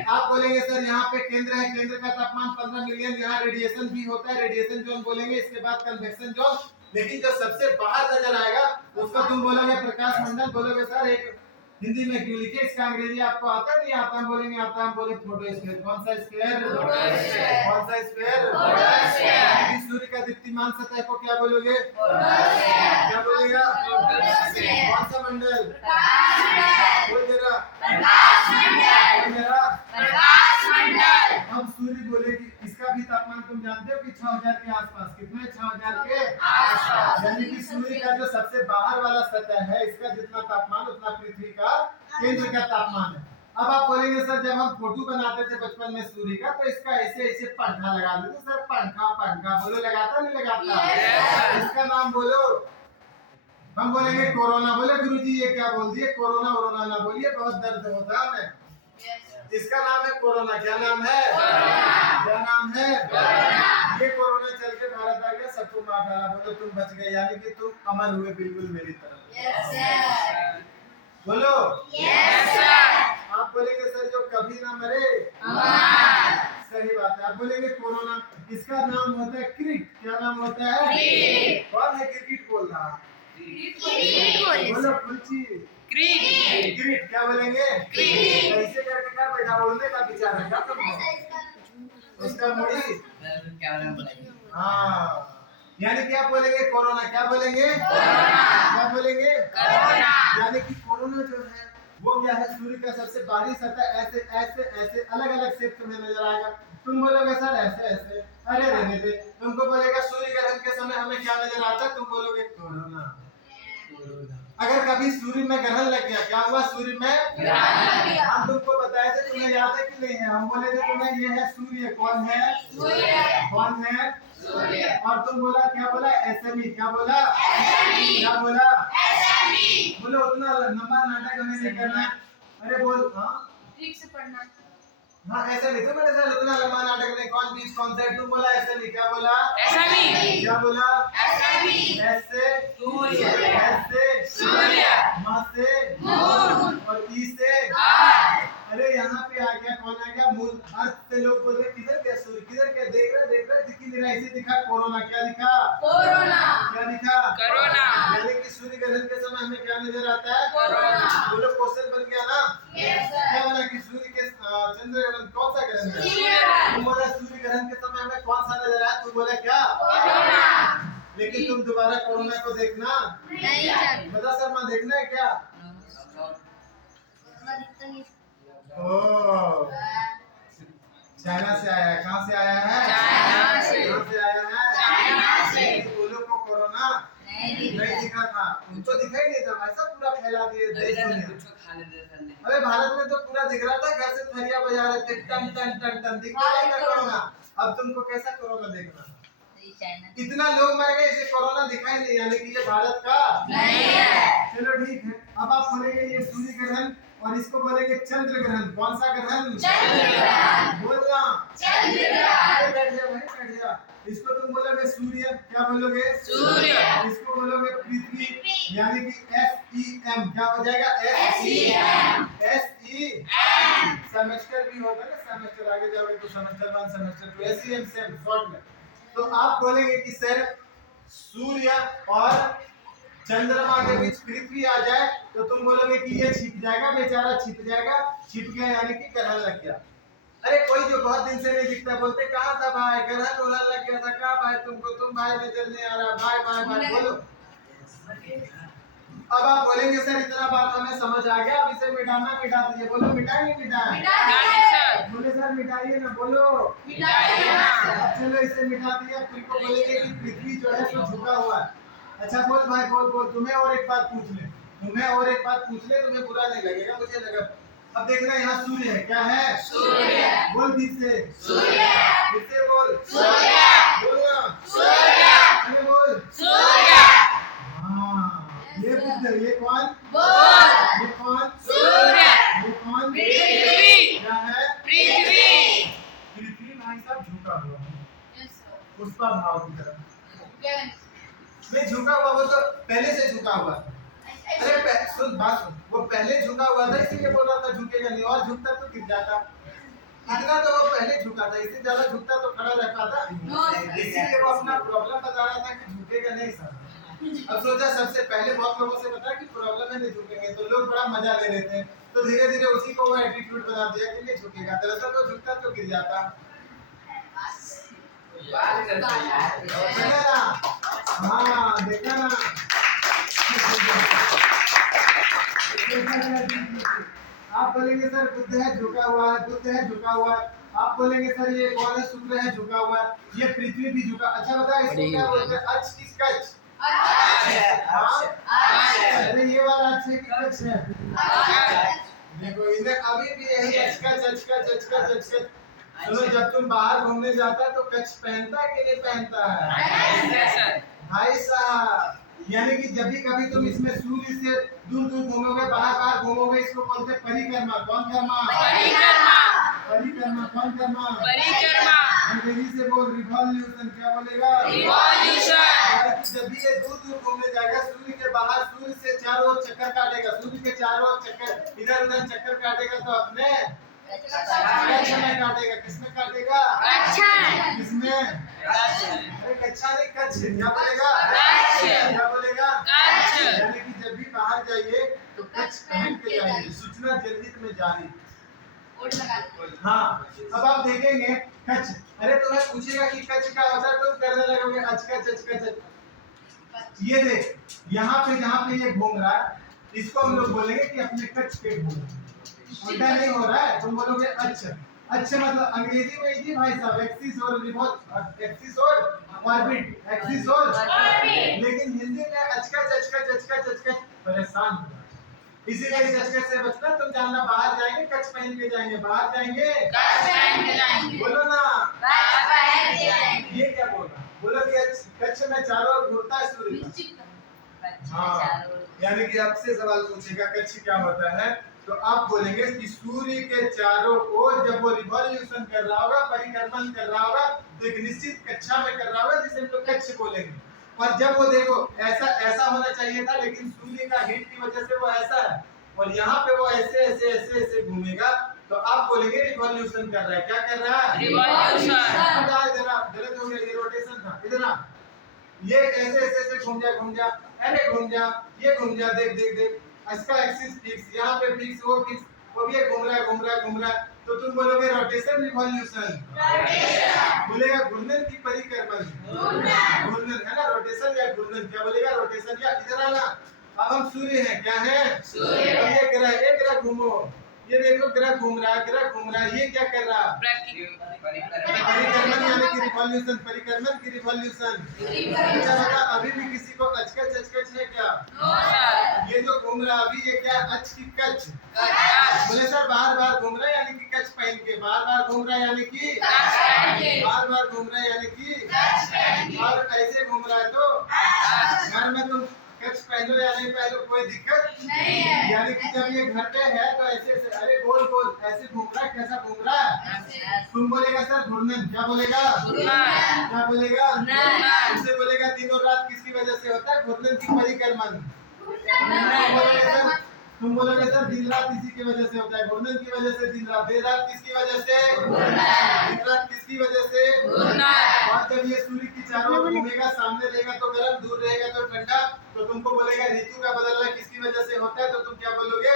आप बोलेंगे सर यहाँ पे केंद्र है, केंद्र का तापमान 15 मिलियन, यहाँ रेडिएशन भी होता है, रेडिएशन जोन बोलेंगे, इसके बाद कन्वेक्शन जोन, लेकिन जो सबसे बाहर नजर आएगा उसको तुम बोलोगे प्रकाश मंडल। बोलोगे सर एक हिंदी में क्यों लिखे, इसका अंग्रेजी आपको आता नहीं आता? हम बोलेंगे आता, हम बोले फोटोस्फीयर। कौन सा स्फीयर? कौन सा स्फीयर? सूर्य का दीप्तिमान सतह को क्या बोलोगे? क्या बोलेगा? कौन सा मंडल? बोल जरा। हम सूर्य बोलेगी, इसका भी तापमान तुम जानते हो कि 6000 के आसपास। कितने? 6000 के आसपास। यानी कि सूर्य का जो सबसे बाहर वाला सतह है इसका जितना तापमान उतना पृथ्वी का केंद्र का तापमान है। अब आप बोलेंगे सर जब हम फोटो बनाते थे बचपन में सूर्य का तो इसका ऐसे ऐसे पंखा लगा देते। सर पंखा बोलो, लगाता नहीं लगाता? इसका नाम बोलो। हम बोलेंगे कोरोना। बोले गुरुजी ये क्या बोल दिए? कोरोना ना बोलिए, बहुत दर्द होता है। इसका नाम है कोरोना। क्या नाम है? क्या नाम है? ये कोरोना चल के भारत आ गया, सबको मार डाला। बोलो तुम बच गए, यानी कि तुम अमर हुए बिल्कुल मेरी तरह। बोलो आप बोलेंगे सर जो कभी ना मरे। सही बात है। आप बोलेंगे कोरोना, इसका नाम होता है क्रिट। क्या नाम होता है? कौन है क्रिकेट बोल रहा? बोलो कुछ क्रिट। क्या बोलेंगे? ऐसे करके क्या बैठा उड़ने का विचार है क्या तुमको? उसका मुड़ी। हाँ यानी क्या बोलेंगे? कोरोना। क्या बोलेंगे? क्या बोलेंगे? यानी कि कोरोना जो है वो क्या है? सूर्य का सबसे बाहरी सतह ऐसे ऐसे ऐसे अलग अलग शेप में नजर आएगा। तुम बोलोगे सर ऐसे ऐसे, अरे रहने दे। तुमको बोलेगा सूर्य ग्रहण के समय हमें क्या नजर आता है? तुम बोलोगे कोरोना। अगर कभी सूर्य में ग्रहण लग गया, क्या हुआ? सूर्य में ग्रहण लग गया। हम तुमको बताए थे, तुम्हें याद है कि नहीं है? हम बोले थे तुम्हें ये है सूर्य। कौन है? सूर्य। कौन है? सूर्य। और तुम बोला क्या बोला? एसएमई। क्या बोला? क्या बोला? बोलो उतना लंबा नाटक हमें नहीं करना। अरे बोल। हाँ ठीक से पढ़ना। हाँ ऐसा नहीं तो मेरे साथ उतना लंबा नाटक नहीं। कौन बीच कौन साइड? तुम बोला एसएमई। क्या बोला? एसएमई। क्या बोला? एसएमई। एस से सूर्य, एस से सूर्य, म से मून और ई से अर्थ। अरे यहाँ पे आ गया, कौन आ गया? मून। अर्थ से लोग बोल रहे किधर गया सूर्य? किधर गया? देख रहे दिखी नहीं रहा। इसे दिखा कोरोना। क्या दिखा? कोरोना। क्या दिखा? कोरोना। यानी कि सूर्य ग्रहण के समय हमें क्या नजर आता है? कोरोना। बोलो क्वेश्चन बन गया ना? क्या बना कि सूर्य के चंद्र ग्रहण कौन सा ग्रहण है? तुम बोला सूर्य ग्रहण के समय हमें कौन सा नजर आया? तुम बोला क्या? कोरोना। लेकिन तुम दोबारा कोरोना को देखना नहीं। बता शर्मा देखना है क्या? ओ चाइना से आया है। कहाँ से आया है? चाइना से। कहाँ से आया है? चाइना से। बोलो को कोरोना नहीं दिखा था। उनको दिखाई नहीं था। ऐसा पूरा फैला दिए देश में। अरे भारत में तो पूरा दिख रहा था, घर से थरिया बजा रहे थे, टन टन टन टन दिख रहा था कोरोना। अब तुमको कैसा कोरोना देखना? इतना लोग मर गए, इसे कोरोना दिखाई नहीं, यानी कि ये भारत का नहीं है। चलो ठीक है। अब आप बोलेंगे ये सूर्य ग्रहण और इसको बोलेंगे चंद्र ग्रहण। कौन सा ग्रहण? चंद्र ग्रहण। बोलना चंद्र ग्रहण। बैठ जा भाई, बैठ जा। इसको तुम बोलोगे सूर्य। क्या बोलोगे? सूर्य। इसको बोलोगे पृथ्वी, यानी कि SEM। क्या हो जाएगा? SEM। सेमेस्टर भी होगा ना, सेमेस्टर आगे जाओगे तो semester 1 semester 2 SEM same short में। तो आप बोलेंगे कि सर सूर्य और चंद्रमा के बीच पृथ्वी आ जाए तो तुम बोलोगे कि ये छिप जाएगा, बेचारा छिप जाएगा। छिप गया यानी कि ग्रहण लग गया। अरे कोई जो बहुत दिन से नहीं दिखता बोलते कहाँ था भाई? ग्रहण उड़न लग गया था। कहाँ भाई तुमको? तुम भाई नजर नहीं आ रहा। भाई भाई भाई बोलो। अब आप बोलेंगे सर इतना बात हमें समझ आ गया, अब इसे मिटाना मिटा दीजिए। बोलो मिटाए नहीं मिटाए? बोले सर मिटाइए ना। बोलो अब चलो इसे मिटा दिया। फिर को बोलेंगे कि पृथ्वी जो है सो झुका हुआ है। अच्छा बोल भाई बोल। तुम्हें और एक बात पूछ ले, तुम्हें बुरा नहीं लगेगा, मुझे लगा। अब देखना यहाँ सूर्य है। क्या है? सूर्य। बोल फिर से सूर्य। फिर से बोल सूर्य। बोलना सूर्य। अरे बोल सूर्य। ये बुद्ध, ये कौन? ये कौन? सूर्य। ये कौन? पृथ्वी। क्या है? पृथ्वी। पृथ्वी भाई साहब झुका झुका हुआ है, Yes, sir. पुष्पा भाव की तरफ Yes. नहीं झुका हुआ, वो तो पहले से झुका हुआ था। अरे सुन बात सुन, वो पहले झुका हुआ था इसलिए बोल रहा था झुकेगा नहीं, और झुकता तो गिर जाता। इतना तो वो पहले झुका था, इससे ज्यादा झुकता तो खड़ा रह पाता। No, sir. इसीलिए वो अपना प्रॉब्लम बता रहा था कि झुकेगा नहीं सर। अब सोचा सबसे पहले बहुत लोगों से बताया कि प्रॉब्लम है नहीं झुकेंगे, तो लोग बड़ा मजा ले रहे थे, तो धीरे धीरे उसी को वो एटीट्यूड बना दिया कि नहीं झुकेगा। दरअसल वो झुकता तो गिर जाता। देखा ना? हाँ देखा ना? आप बोलेंगे सर बुद्ध है झुका हुआ है, बुद्ध है झुका हुआ है। आप बोलेंगे सर ये कौन है, शुक्र है झुका हुआ है, ये पृथ्वी भी झुका। अच्छा बता इसको क्या बोलते हैं, अच किस कच? हाँ? अरे ये वाला अच है कि कच है? देखो इन्हें अभी भी यही अचकच। सुनो जब तुम बाहर घूमने जाता है तो कच पहनता है कि नहीं पहनता है? भाई साहब, यानी कि जब भी कभी तुम इसमें सूर्य से दूर दूर घूमोगे, बाहर घूमोगे, इसको बोलते हैं परिक्रमा। कौन कर्मा? परिक्रमा। कौन कर्मा? अंग्रेजी से बोल रिवॉल्यूशन। क्या बोलेगा? जब भी ये दूर दूर घूमने जाएगा, सूर्य के बाहर, सूर्य से चारों ओर चक्कर काटेगा, सूर्य के चारों ओर चक्कर इधर उधर चक्कर काटेगा, तो अपने कच्छ में काटेगा। किसमें काटेगा? किसमें? अरे कच्चा नहीं कच्छ। क्या बोलेगा? क्या बोलेगा? यानी कि जब भी बाहर जाइए तो कच्छ पहन के जाइए। सूचना जनहित में जारी। हाँ अब आप देखेंगे कच्छ। अरे तुम्हें पूछेगा कि कच्छ क्या होता है, तुम करने लगोगे अचकच। ये देख, यहाँ पे जहाँ पे ये घूम रहा है, इसको हम लोग बोलेंगे कि अपने कच्छ पे घूम। उल्टा नहीं हो रहा है, तुम बोलोगे अच्छा। अच्छा मतलब अंग्रेजी में इजी भाई साहब, एक्सिस और ऑर्बिट, एक्सिस और ऑर्बिट। लेकिन हिंदी में अचकच परेशान हो। इसीलिए इस अचकच से बचना। तुम जानना, बाहर जाएंगे कच्छ पहन के जाएंगे, बाहर जाएंगे बोलो ना, ये क्या बोल रहा? बोलो कि कच्छ में चारों ओर घूमता है सूर्य का। हाँ यानी कि आपसे सवाल पूछेगा कच्छ क्या होता है, तो आप बोलेंगे कि सूर्य के चारों ओर जब वो रिवॉल्यूशन कर रहा होगा, परिक्रमण कर रहा होगा, तो एक निश्चित कक्षा में कर रहा होगा, जिसे हम लोग कक्ष बोलेंगे। और जब वो देखो ऐसा होना चाहिए था, लेकिन सूर्य का हीट की वजह से वो ऐसा है, और यहाँ पे वो ऐसे घूमेगा, तो आप बोलेंगे रिवॉल्यूशन कर रहा है। क्या कर रहा है? रिवॉल्यूशन। जरा गलत हो गया, ये रोटेशन था। इधर आ, ये ऐसे घूम जा, अरे घूम जा, ये घूम जा, देख इसका एक्सिस फिक्स, यहाँ पे फिक्स, वो फिक्स, वो भी घूम रहा है, तो तुम बोलोगे रोटेशन रिवॉल्यूशन। बोलेगा घूर्णन की परिक्रमण। घूर्णन है ना, रोटेशन या घूर्णन। क्या बोलेगा? रोटेशन। या इधर आना, अब हम सूर्य हैं, क्या है? सूर्य। ये ग्रह घूमो, ये देखो ग्रह घूम रहा है, ये क्या कर रहा है? परिक्रमण यानी कि रिवॉल्यूशन, परिक्रमण की रिवॉल्यूशन। अच्छा बता, अभी भी किसी को अचकच है क्या? ये जो घूम रहा है अभी, ये क्या अच की कच्छ? बोले सर बार घूम रहा है यानी कि कच्छ पहन के, बार घूम रहा है यानी कि बार घूम रहा है यानी कि, और ऐसे घूम रहा है तो घर में तुम कच्छ पहनो या नहीं पहनो कोई दिक्कत नहीं है। यानी कि जब ये घर पे है तो ऐसे अरे गोल ऐसे घूम रहा है, कैसा घूम रहा है? तुम बोलेगा सर घूर्णन। क्या बोलेगा? क्या बोलेगा? उससे बोलेगा दिनों रात किसकी वजह से होता है? घूर्णन की परिक्रमण। तुम बोलोगे सर दिन रात इसी की वजह से होता है, घूर्णन की वजह से दिन रात। देर रात किसकी वजह से? दिन रात किसकी वजह से? और जब ये सूर्य की चारों ओर घूमेगा, सामने रहेगा तो गर्म, दूर रहेगा तो ठंडा, तो तुमको बोलेगा ऋतु का बदलना किसकी वजह से होता है, तो तुम क्या बोलोगे?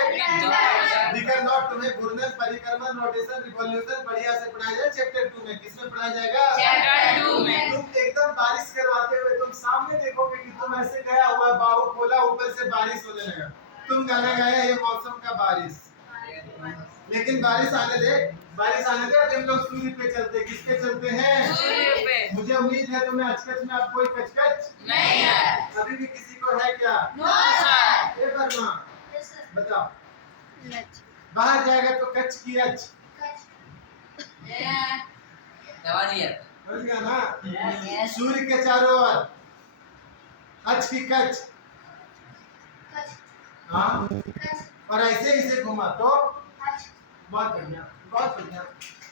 दिक्कत नॉट। तुम्हें घूर्णन, परिक्रमण, रोटेशन, रिवॉल्यूशन बढ़िया से पढ़ाया जाए चैप्टर 2 में। किसमें पढ़ाया जाएगा? चैप्टर 2 में। तुम एकदम बारिश करवाते हुए तुम सामने देखोगे कि तुम ऐसे गया हुआ बाहु खोला, ऊपर से बारिश होने लगा, तुम गाना गाया ये मौसम का बारिश। लेकिन बारिश आने दे, अभी हम लोग सूर्य पे चलते। किस पे चलते हैं? सूर्य पे। मुझे उम्मीद है तुम्हें अचकच में अब कोई कचकच नहीं है। अभी भी किसी को है क्या? No sir. ये वर्मा बताओ, बाहर जाएगा तो कच्छ की अच समझ गया ना? सूर्य के चारों ओर अच की कच्छ, हाँ, और ऐसे घुमा तो बहुत बढ़िया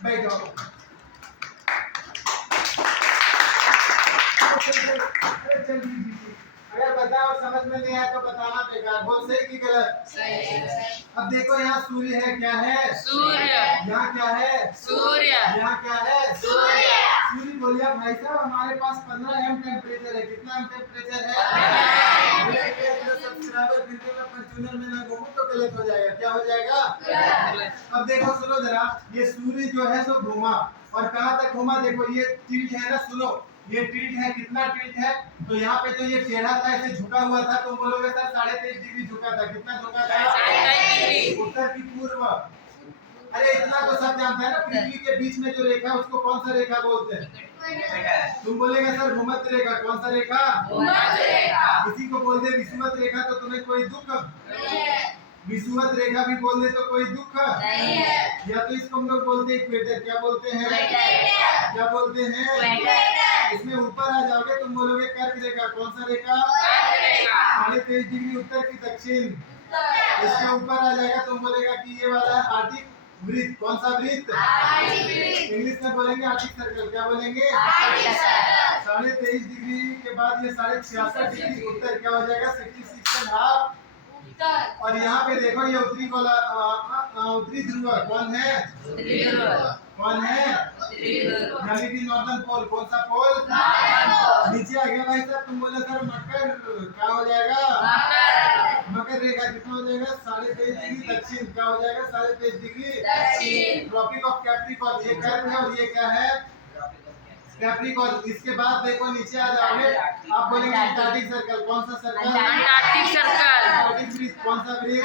बैठ जाओ। अरे चल जी। अगर बताओ समझ में नहीं आया तो बताना बेकार। बोल सही की गलत? सही। अब देखो यहाँ सूर्य है, क्या है? सूर्य। यहाँ क्या है? सूर्य। यहाँ क्या है? सूर्य। सूर्य बोलिए भाई साहब हमारे पास 15 एम टेम्परेचर है। कितना एम टेम्परेचर है? सब्सक्राइबर फिर मैं फॉर्च्यूनर में ना घूमूं तो गलत हो जाएगा। क्या हो जाएगा? अब देखो सुनो जरा, ये सूर्य जो है सो घूमा और कहाँ तक घूमा? देखो ये टिल्ट है ना, सुनो ये टिल्ट है। कितना टिल्ट है? तो यहाँ पे तो ये टेढ़ा था, ऐसे झुका हुआ था। तुम बोलोगे सर 23.5 डिग्री झुका था। कितना झुका था? 23.5 डिग्री। उत्तर की पूर्व। अरे इतना तो सब जानता है ना, पृथ्वी के बीच में जो रेखा है उसको कौन सा रेखा बोलते हैं? तुम बोलेगा सर भूमध्य रेखा। कौन सा रेखा? भूमध्य रेखा। किसी को बोल दे विषुवत रेखा तो तुम्हें कोई दुख? विषुवत रेखा भी बोल दे तो कोई दुख नहीं है। या तो इसको हम लोग बोलते हैं इक्वेटर। क्या बोलते हैं? क्या बोलते हैं? इसमें ऊपर आ जाओगे तुम बोलोगे कर्क रेखा। कौन सा रेखा? 23.5 डिग्री उत्तर की दक्षिण। इसके ऊपर आ जाएगा तुम बोलेगा कि ये वाला है आर्टिक वृत्त। कौन सा वृत्त? इंग्लिश में बोलेंगे आर्टिक सर्कल। क्या बोलेंगे? 23.5 डिग्री के बाद ये 66.5 डिग्री उत्तर। क्या हो जाएगा? 66.5। और यहाँ पे देखो ये उत्तरी उत्तरी ध्रुव कौन है? कौन है? यानी कि नॉर्दर्न पोल। कौन सा पोल? नीचे आ गया भाई साहब। तुम बोले सर मकर। क्या हो जाएगा? मकर रेखा। कितना हो जाएगा? 23.5 डिग्री दक्षिण। क्या हो जाएगा? 23.5 डिग्री ट्रॉपिक ऑफ कैप्रिकॉर्न। ये कर्क है और ये क्या है? कैप्रिकॉर्न। इसके बाद देखो नीचे आ जाओगे आप बोलेंगे अंटार्कटिक सर्कल। कौन सा सर्कल? Antarctic circle. अंटार्कटिक वृत्त। कौन सा वृत्त?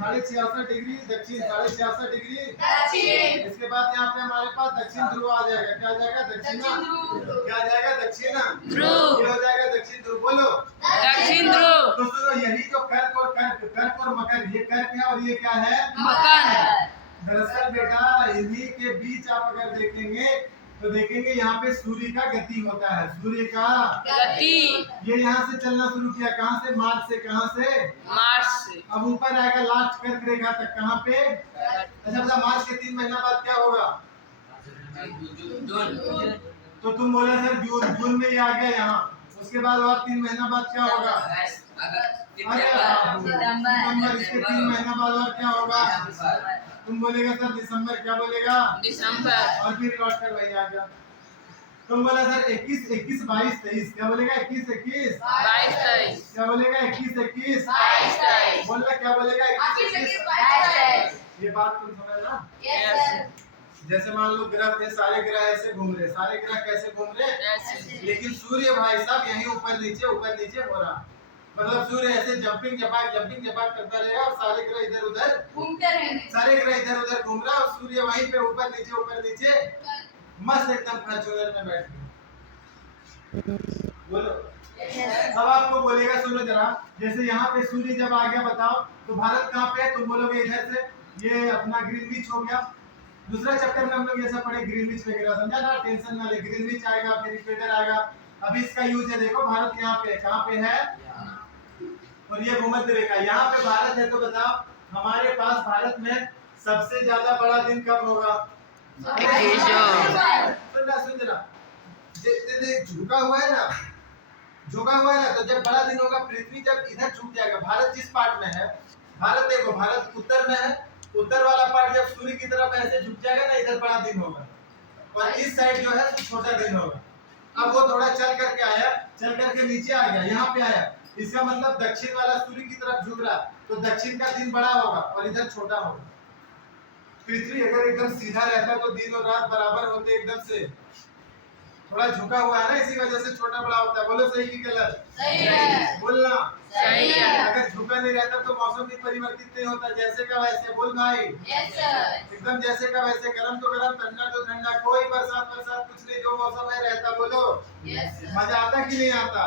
66.5 डिग्री दक्षिण। 66.5 डिग्री। इसके बाद यहाँ पे हमारे पास दक्षिण ध्रुव आ जाएगा। क्या आ जाएगा? दक्षिण। क्या आ जाएगा? दक्षिण ध्रुव। ये हो जाएगा दक्षिण ध्रुव। बोलो दक्षिण ध्रुव। तो सुनो यही तो कर्क और मकर। ये कर्क है और ये क्या है? मकर। दरअसल बेटा इन्हीं के बीच आप अगर देखेंगे तो देखेंगे यहाँ पे सूर्य का गति होता है। सूर्य का गति। ये यहाँ से चलना शुरू किया। कहाँ से? मार्च से। कहाँ से? मार्च से। अब ऊपर आएगा लास्ट कर्क रेखा तक। कहाँ पे? अच्छा बता मार्च के 3 महीना बाद क्या होगा? तो तुम बोले सर जून। जून में ये आ गया यहाँ। उसके बाद और 3 महीना बाद क्या होगा? सितंबर। इसके 3 महीना बाद और क्या होगा? तुम बोलेगा सर दिसंबर। क्या बोलेगा? दिसंबर। और फिर लौट कर वही आ गया। तुम बोला सर 21, 22, 23। क्या बोलेगा? 21, 22, 22, 23। क्या बोलेगा? 21, 21, 22। बोलना क्या बोलेगा? 21, 21। ये बात तुम समझ ना? जैसे मान लो ग्रह थे, सारे ग्रह ऐसे घूम रहे। सारे ग्रह कैसे घूम रहे? ऐसे। लेकिन सूर्य भाई साहब यही ऊपर नीचे हो रहा। मतलब सूर्य ऐसे जंपिंग जपाक करता रहेगा और सारे ग्रह इधर उधर घूमते रहेंगे। सारे ग्रह इधर उधर घूम रहा और सूर्य वहीं पे ऊपर नीचे मस्त एकदम फॉर्च्यूनर में बैठ गया। बोलो अब आपको बोलेगा सुनो जरा, जैसे यहाँ पे सूर्य जब आ गया बताओ तो भारत कहाँ पे है? तुम बोलोगे इधर से ये अपना ग्रीनविच हो गया। दूसरा चैप्टर में हम लोग ऐसा पढ़े ग्रीनविच वगैरह, समझा ना? टेंशन ना ले। ग्रीनविच आएगा फिर इक्वेटर आएगा। अभी इसका यूज है। देखो भारत यहाँ पे है। कहाँ पे है? और ये भूमध्य रेखा। यहाँ पे भारत है। तो बताओ हमारे पास भारत में सबसे ज्यादा बड़ा दिन कब होगा? सुन जरा, झुका हुआ है ना, तो जब बड़ा दिन होगा पृथ्वी जब इधर झुक जाएगा। भारत जिस पार्ट में है, भारत देखो भारत उत्तर में है। उत्तर वाला पार्ट जब सूर्य की तरफ ऐसे झुक जाएगा ना, इधर बड़ा दिन होगा और इस साइड जो है तो छोटा दिन होगा। अब वो थोड़ा चल करके नीचे आ गया, यहाँ पे आया। इसका मतलब दक्षिण वाला सूर्य की तरफ झुक रहा, तो दक्षिण का दिन बड़ा होगा और इधर छोटा होगा। पृथ्वी अगर एकदम सीधा रहता तो दिन और रात बराबर होते एकदम से। थोड़ा झुका हुआ है ना, इसी वजह से छोटा बड़ा होता है। बोलो सही की गलत? सही है। बोलना सही है। अगर झुका नहीं रहता तो मौसम भी परिवर्तित नहीं होता। जैसे का वैसे। बोल भाई। Yes sir. एकदम जैसे का वैसे। गर्म तो गर्म, ठंडा तो ठंडा, कोई बरसात कुछ नहीं। जो मौसम है रहता। बोलो यस सर। मजा आता कि नहीं आता?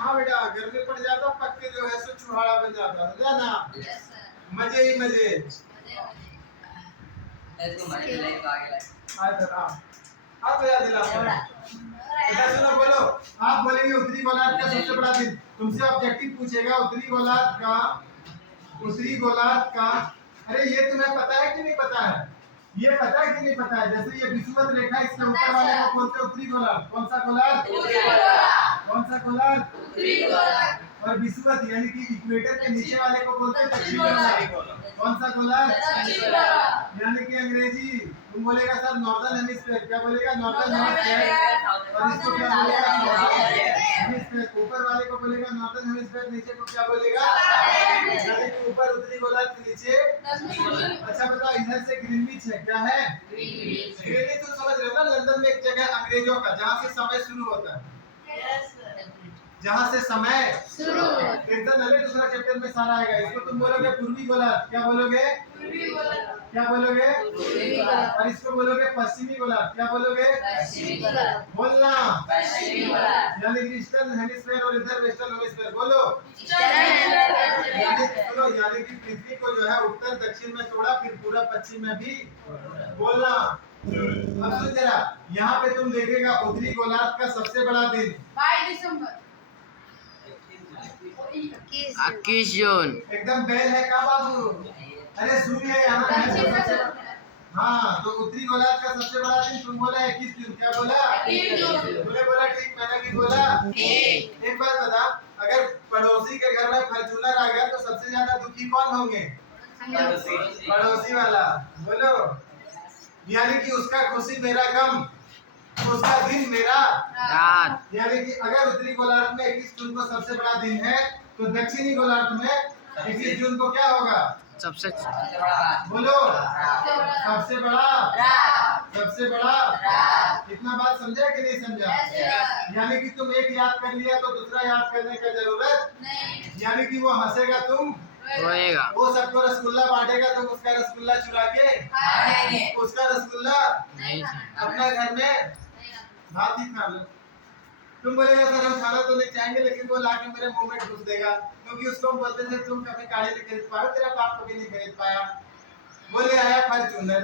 हाँ बेटा, गर्मी पड़ जाता पक्के जो है सो चूहाड़ा बन जाता, समझा ना? Yes sir. मजे ही मजे। आप याद दिला बेटा सुनो। बोलो आप बोलेंगे उत्तरी गोलार्ध का सबसे बड़ा दिन। तुमसे ऑब्जेक्टिव पूछेगा उत्तरी गोलार्ध का। अरे ये तुम्हें पता है कि नहीं पता है? ये पता है कि नहीं पता है? जैसे ये विषुवत रेखा, इसके ऊपर वाले को बोलते हैं उत्तरी गोलार्ध। कौन सा गोलार्ध? कौन सा गोलार्ध? और विषुवत यानी कि इक्वेटर के नीचे वाले को बोलते हैं दक्षिण गोलार्ध। कौन सा गोलार्ध? यानी कि अंग्रेजी तुम बोलेगा सर नॉर्दर्न हेमिस्फीयर, क्या बोलेगा? Northern hemisphere. और इसको क्या बोलेगा? हेमिस्फीयर। ऊपर वाले को बोलेगा नॉर्दर्न हेमिस्फीयर, नीचे को क्या बोलेगा? यानी कि ऊपर उत्तरी गोलार्ध के नीचे। अच्छा बताओ, इधर से ग्रीनविच है, क्या है? ग्रीनविच तो समझ रहे हो ना, लंदन में एक जगह अंग्रेजों का, जहाँ से समय शुरू होता है, जहाँ से समय शुरू। एकदम नले दूसरा चैप्टर में सारा आएगा। इसको तुम बोलोगे पूर्वी गोलार्ध, क्या बोलोगे? क्या बोलोगे? और इसको बोलोगे पश्चिमी गोलार्ध, क्या बोलोगे? बोलना। यानी कि ईस्टर्न हेमिस्फीयर और इधर वेस्टर्न हेमिस्फीयर। बोलो। यानी कि पृथ्वी को जो है उत्तर दक्षिण में तोड़ा, फिर पूरा पश्चिम में भी। बोलना। अब सुन जरा, यहाँ पे तुम देखेगा उत्तरी गोलार्ध का सबसे बड़ा दिन 22 दिसंबर 21 जून। एकदम बैल है का बाबू? अरे सूर्य यहाँ है तो सबसे। हाँ, तो उत्तरी गोलार्ध का सबसे बड़ा दिन तुम बोला 21 जून। क्या बोला? तूने बोला ठीक, मैंने भी बोला। एक बात बता, अगर पड़ोसी के घर में फॉर्च्यूनर आ गया तो सबसे ज्यादा दुखी कौन होंगे? पड़ोसी वाला। बोलो। यानी कि उसका खुशी मेरा गम, उसका दिन मेरा रात। यानी कि अगर उत्तरी गोलार्ध में 21 जून को सबसे बड़ा दिन है, तो दक्षिणी गोलार्ध में 21 जून को क्या होगा? सबसे बोलो। सबसे बड़ा। सबसे बड़ा। इतना बात समझा कि नहीं समझा? यानी कि तुम एक याद कर लिया तो दूसरा याद करने का जरूरत नहीं। यानी कि वो हंसेगा तुम रोएगा। वो सबको रसगुल्ला बांटेगा, तुम उसका रसगुल्ला चुरा के उसका रसगुल्ला नहीं अपना घर में भात ही खा लो। तुम बोलेगा सर हम खाना तो नहीं चाहेंगे, लेकिन वो लाके मेरे मुंह में घुस देगा, क्योंकि उसको हम बोलते थे तुम कभी गाड़ी नहीं खरीद पाए, तेरा बाप कभी नहीं खरीद पाया। बोले आया फॉर्च्यूनर।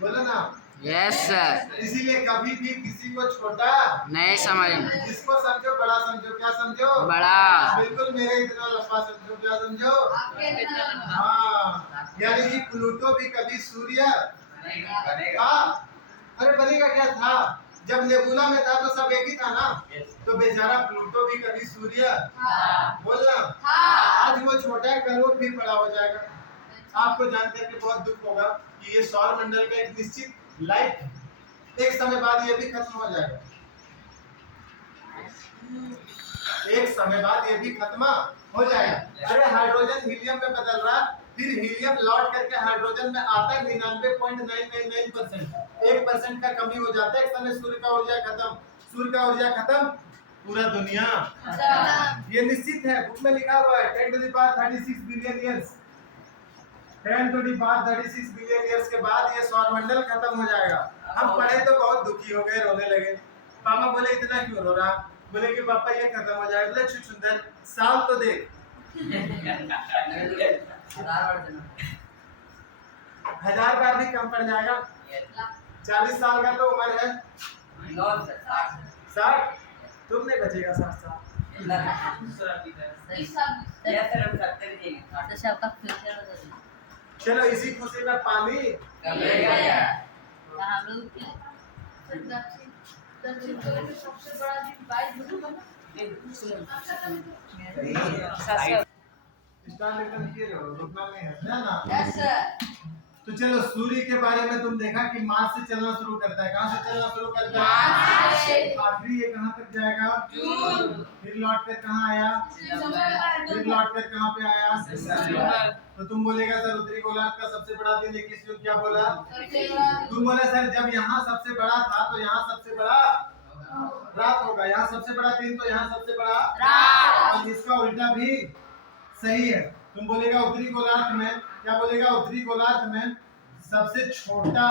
बोलो ना। Yes sir. इसीलिए कभी भी किसी को छोटा नहीं समझ। जिसको समझो बड़ा समझो। क्या समझो? बड़ा। बिल्कुल मेरे इतना लंबा समझो। क्या समझो? हाँ, यानी कि प्लूटो भी कभी सूर्य अरे बनेगा क्या था? जब नेबुला में था तो सब एक ही था ना। तो बेचारा प्लूटो भी कभी सूर्य। बोलना। आज वो छोटा है, कल वो फिर बड़ा हो जाएगा। आपको जान करके बहुत दुख होगा कि ये सौर मंडल का एक निश्चित लाइफ एक समय बाद ये भी खत्म हो जाएगा। एक समय बाद ये भी खत्म हो जाएगा। अरे हाइड्रोजन हीलियम में बदल रहा, फिर हीलियम लौट करके हाइड्रोजन में आता है 99.999%। 1% का कमी हो जाता है। एक समय सूर्य का ऊर्जा खत्म, सूर्य का ऊर्जा खत्म, पूरा दुनिया। ये निश्चित है, बुक में लिखा हुआ है 10 to the power 36 billion years. 10 to the power 36 billion years के बाद ये सौरमंडल खत्म हो जाएगा। हम पढ़े तो बहुत दुखी हो गए, रोने लगे। पापा बोले इतना क्यों रो रहा? बोले कि पापा ये खत्म हो जाएगा। बोले सुंदर साल तो देख 1000 बार भी कम पड़ जाएगा। 40 साल का तो उम्र है। 60 तुम नहीं बचेगा 60 साल। चलो इसी खुशी में पानी सबसे बड़ा दिन 22 जून को स्टार्ट एकदम किए रहो, रुकना नहीं है ना। Yes sir. तो चलो सूर्य के बारे में तुम देखा कि मार्च से चलना शुरू करता है। कहाँ से चलना शुरू करता है? आखिरी ये कहाँ तक जाएगा? जून। फिर लौट कर कहाँ आया? फिर लौट कर कहाँ पे आया? तो तुम बोलेगा सर उत्तरी गोलार्ध का सबसे बड़ा दिन 21 जून। क्या बोला? तुम बोले सर जब यहाँ सबसे बड़ा था तो यहाँ सबसे बड़ा रात होगा, यहाँ सबसे बड़ा दिन तो यहाँ सबसे बड़ा रात। और इसका उल्टा भी सही है। तुम बोलेगा उत्तरी गोलार्ध में, क्या बोलेगा? उत्तरी गोलार्ध में सबसे छोटा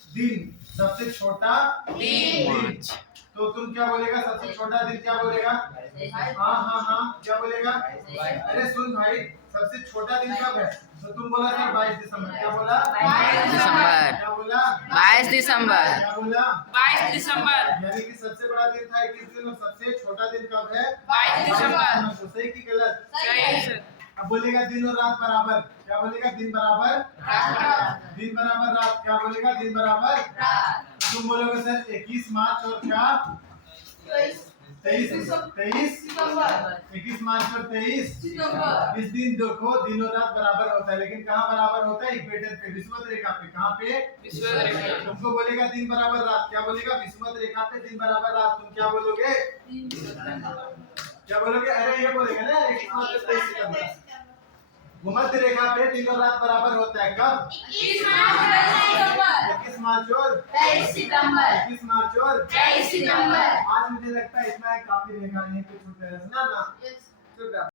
दिन, सबसे छोटा दिन। तो तुम क्या बोलेगा? सबसे छोटा दिन क्या बोलेगा? हाँ क्या बोलेगा? अरे सुन भाई, सबसे छोटा दिन कब है? तो तुम बोला था 22 दिसंबर। क्या बोला? 22 दिसंबर। क्या बोला? 22 दिसंबर। क्या बोला? 22 दिसंबर। यानी कि सबसे बड़ा दिन था 21 जून और सबसे छोटा दिन कब है? 22 दिसंबर। तो सही की गलत? सही सर। अब अब बोलेगा दिन और रात बराबर, क्या बोलेगा? दिन बराबर दिन बराबर रात, क्या बोलेगा? दिन बराबर तो तुम बोलोगे सर 21 मार्च और क्या 21 मार्च और 23 इस दिन देखो दिन और रात बराबर होता है, लेकिन कहाँ बराबर होता है? इक्वेटर पे, विषुवत रेखा पे। कहाँ पे? तुमको बोलेगा दिन बराबर रात, क्या बोलेगा? विषुवत रेखा पे दिन बराबर रात। तुम क्या बोलोगे? क्या बोलोगे? अरे ये बोलेगा ना 21 मार्च और 23 सितंबर। भूमध्य रेखा पे दिन और रात बराबर होता है कब? 21 मार्च और 23 सितंबर। 21 मार्च और 23 सितंबर। आज मुझे लगता है इतना काफी रहेगा, ये कुछ ना।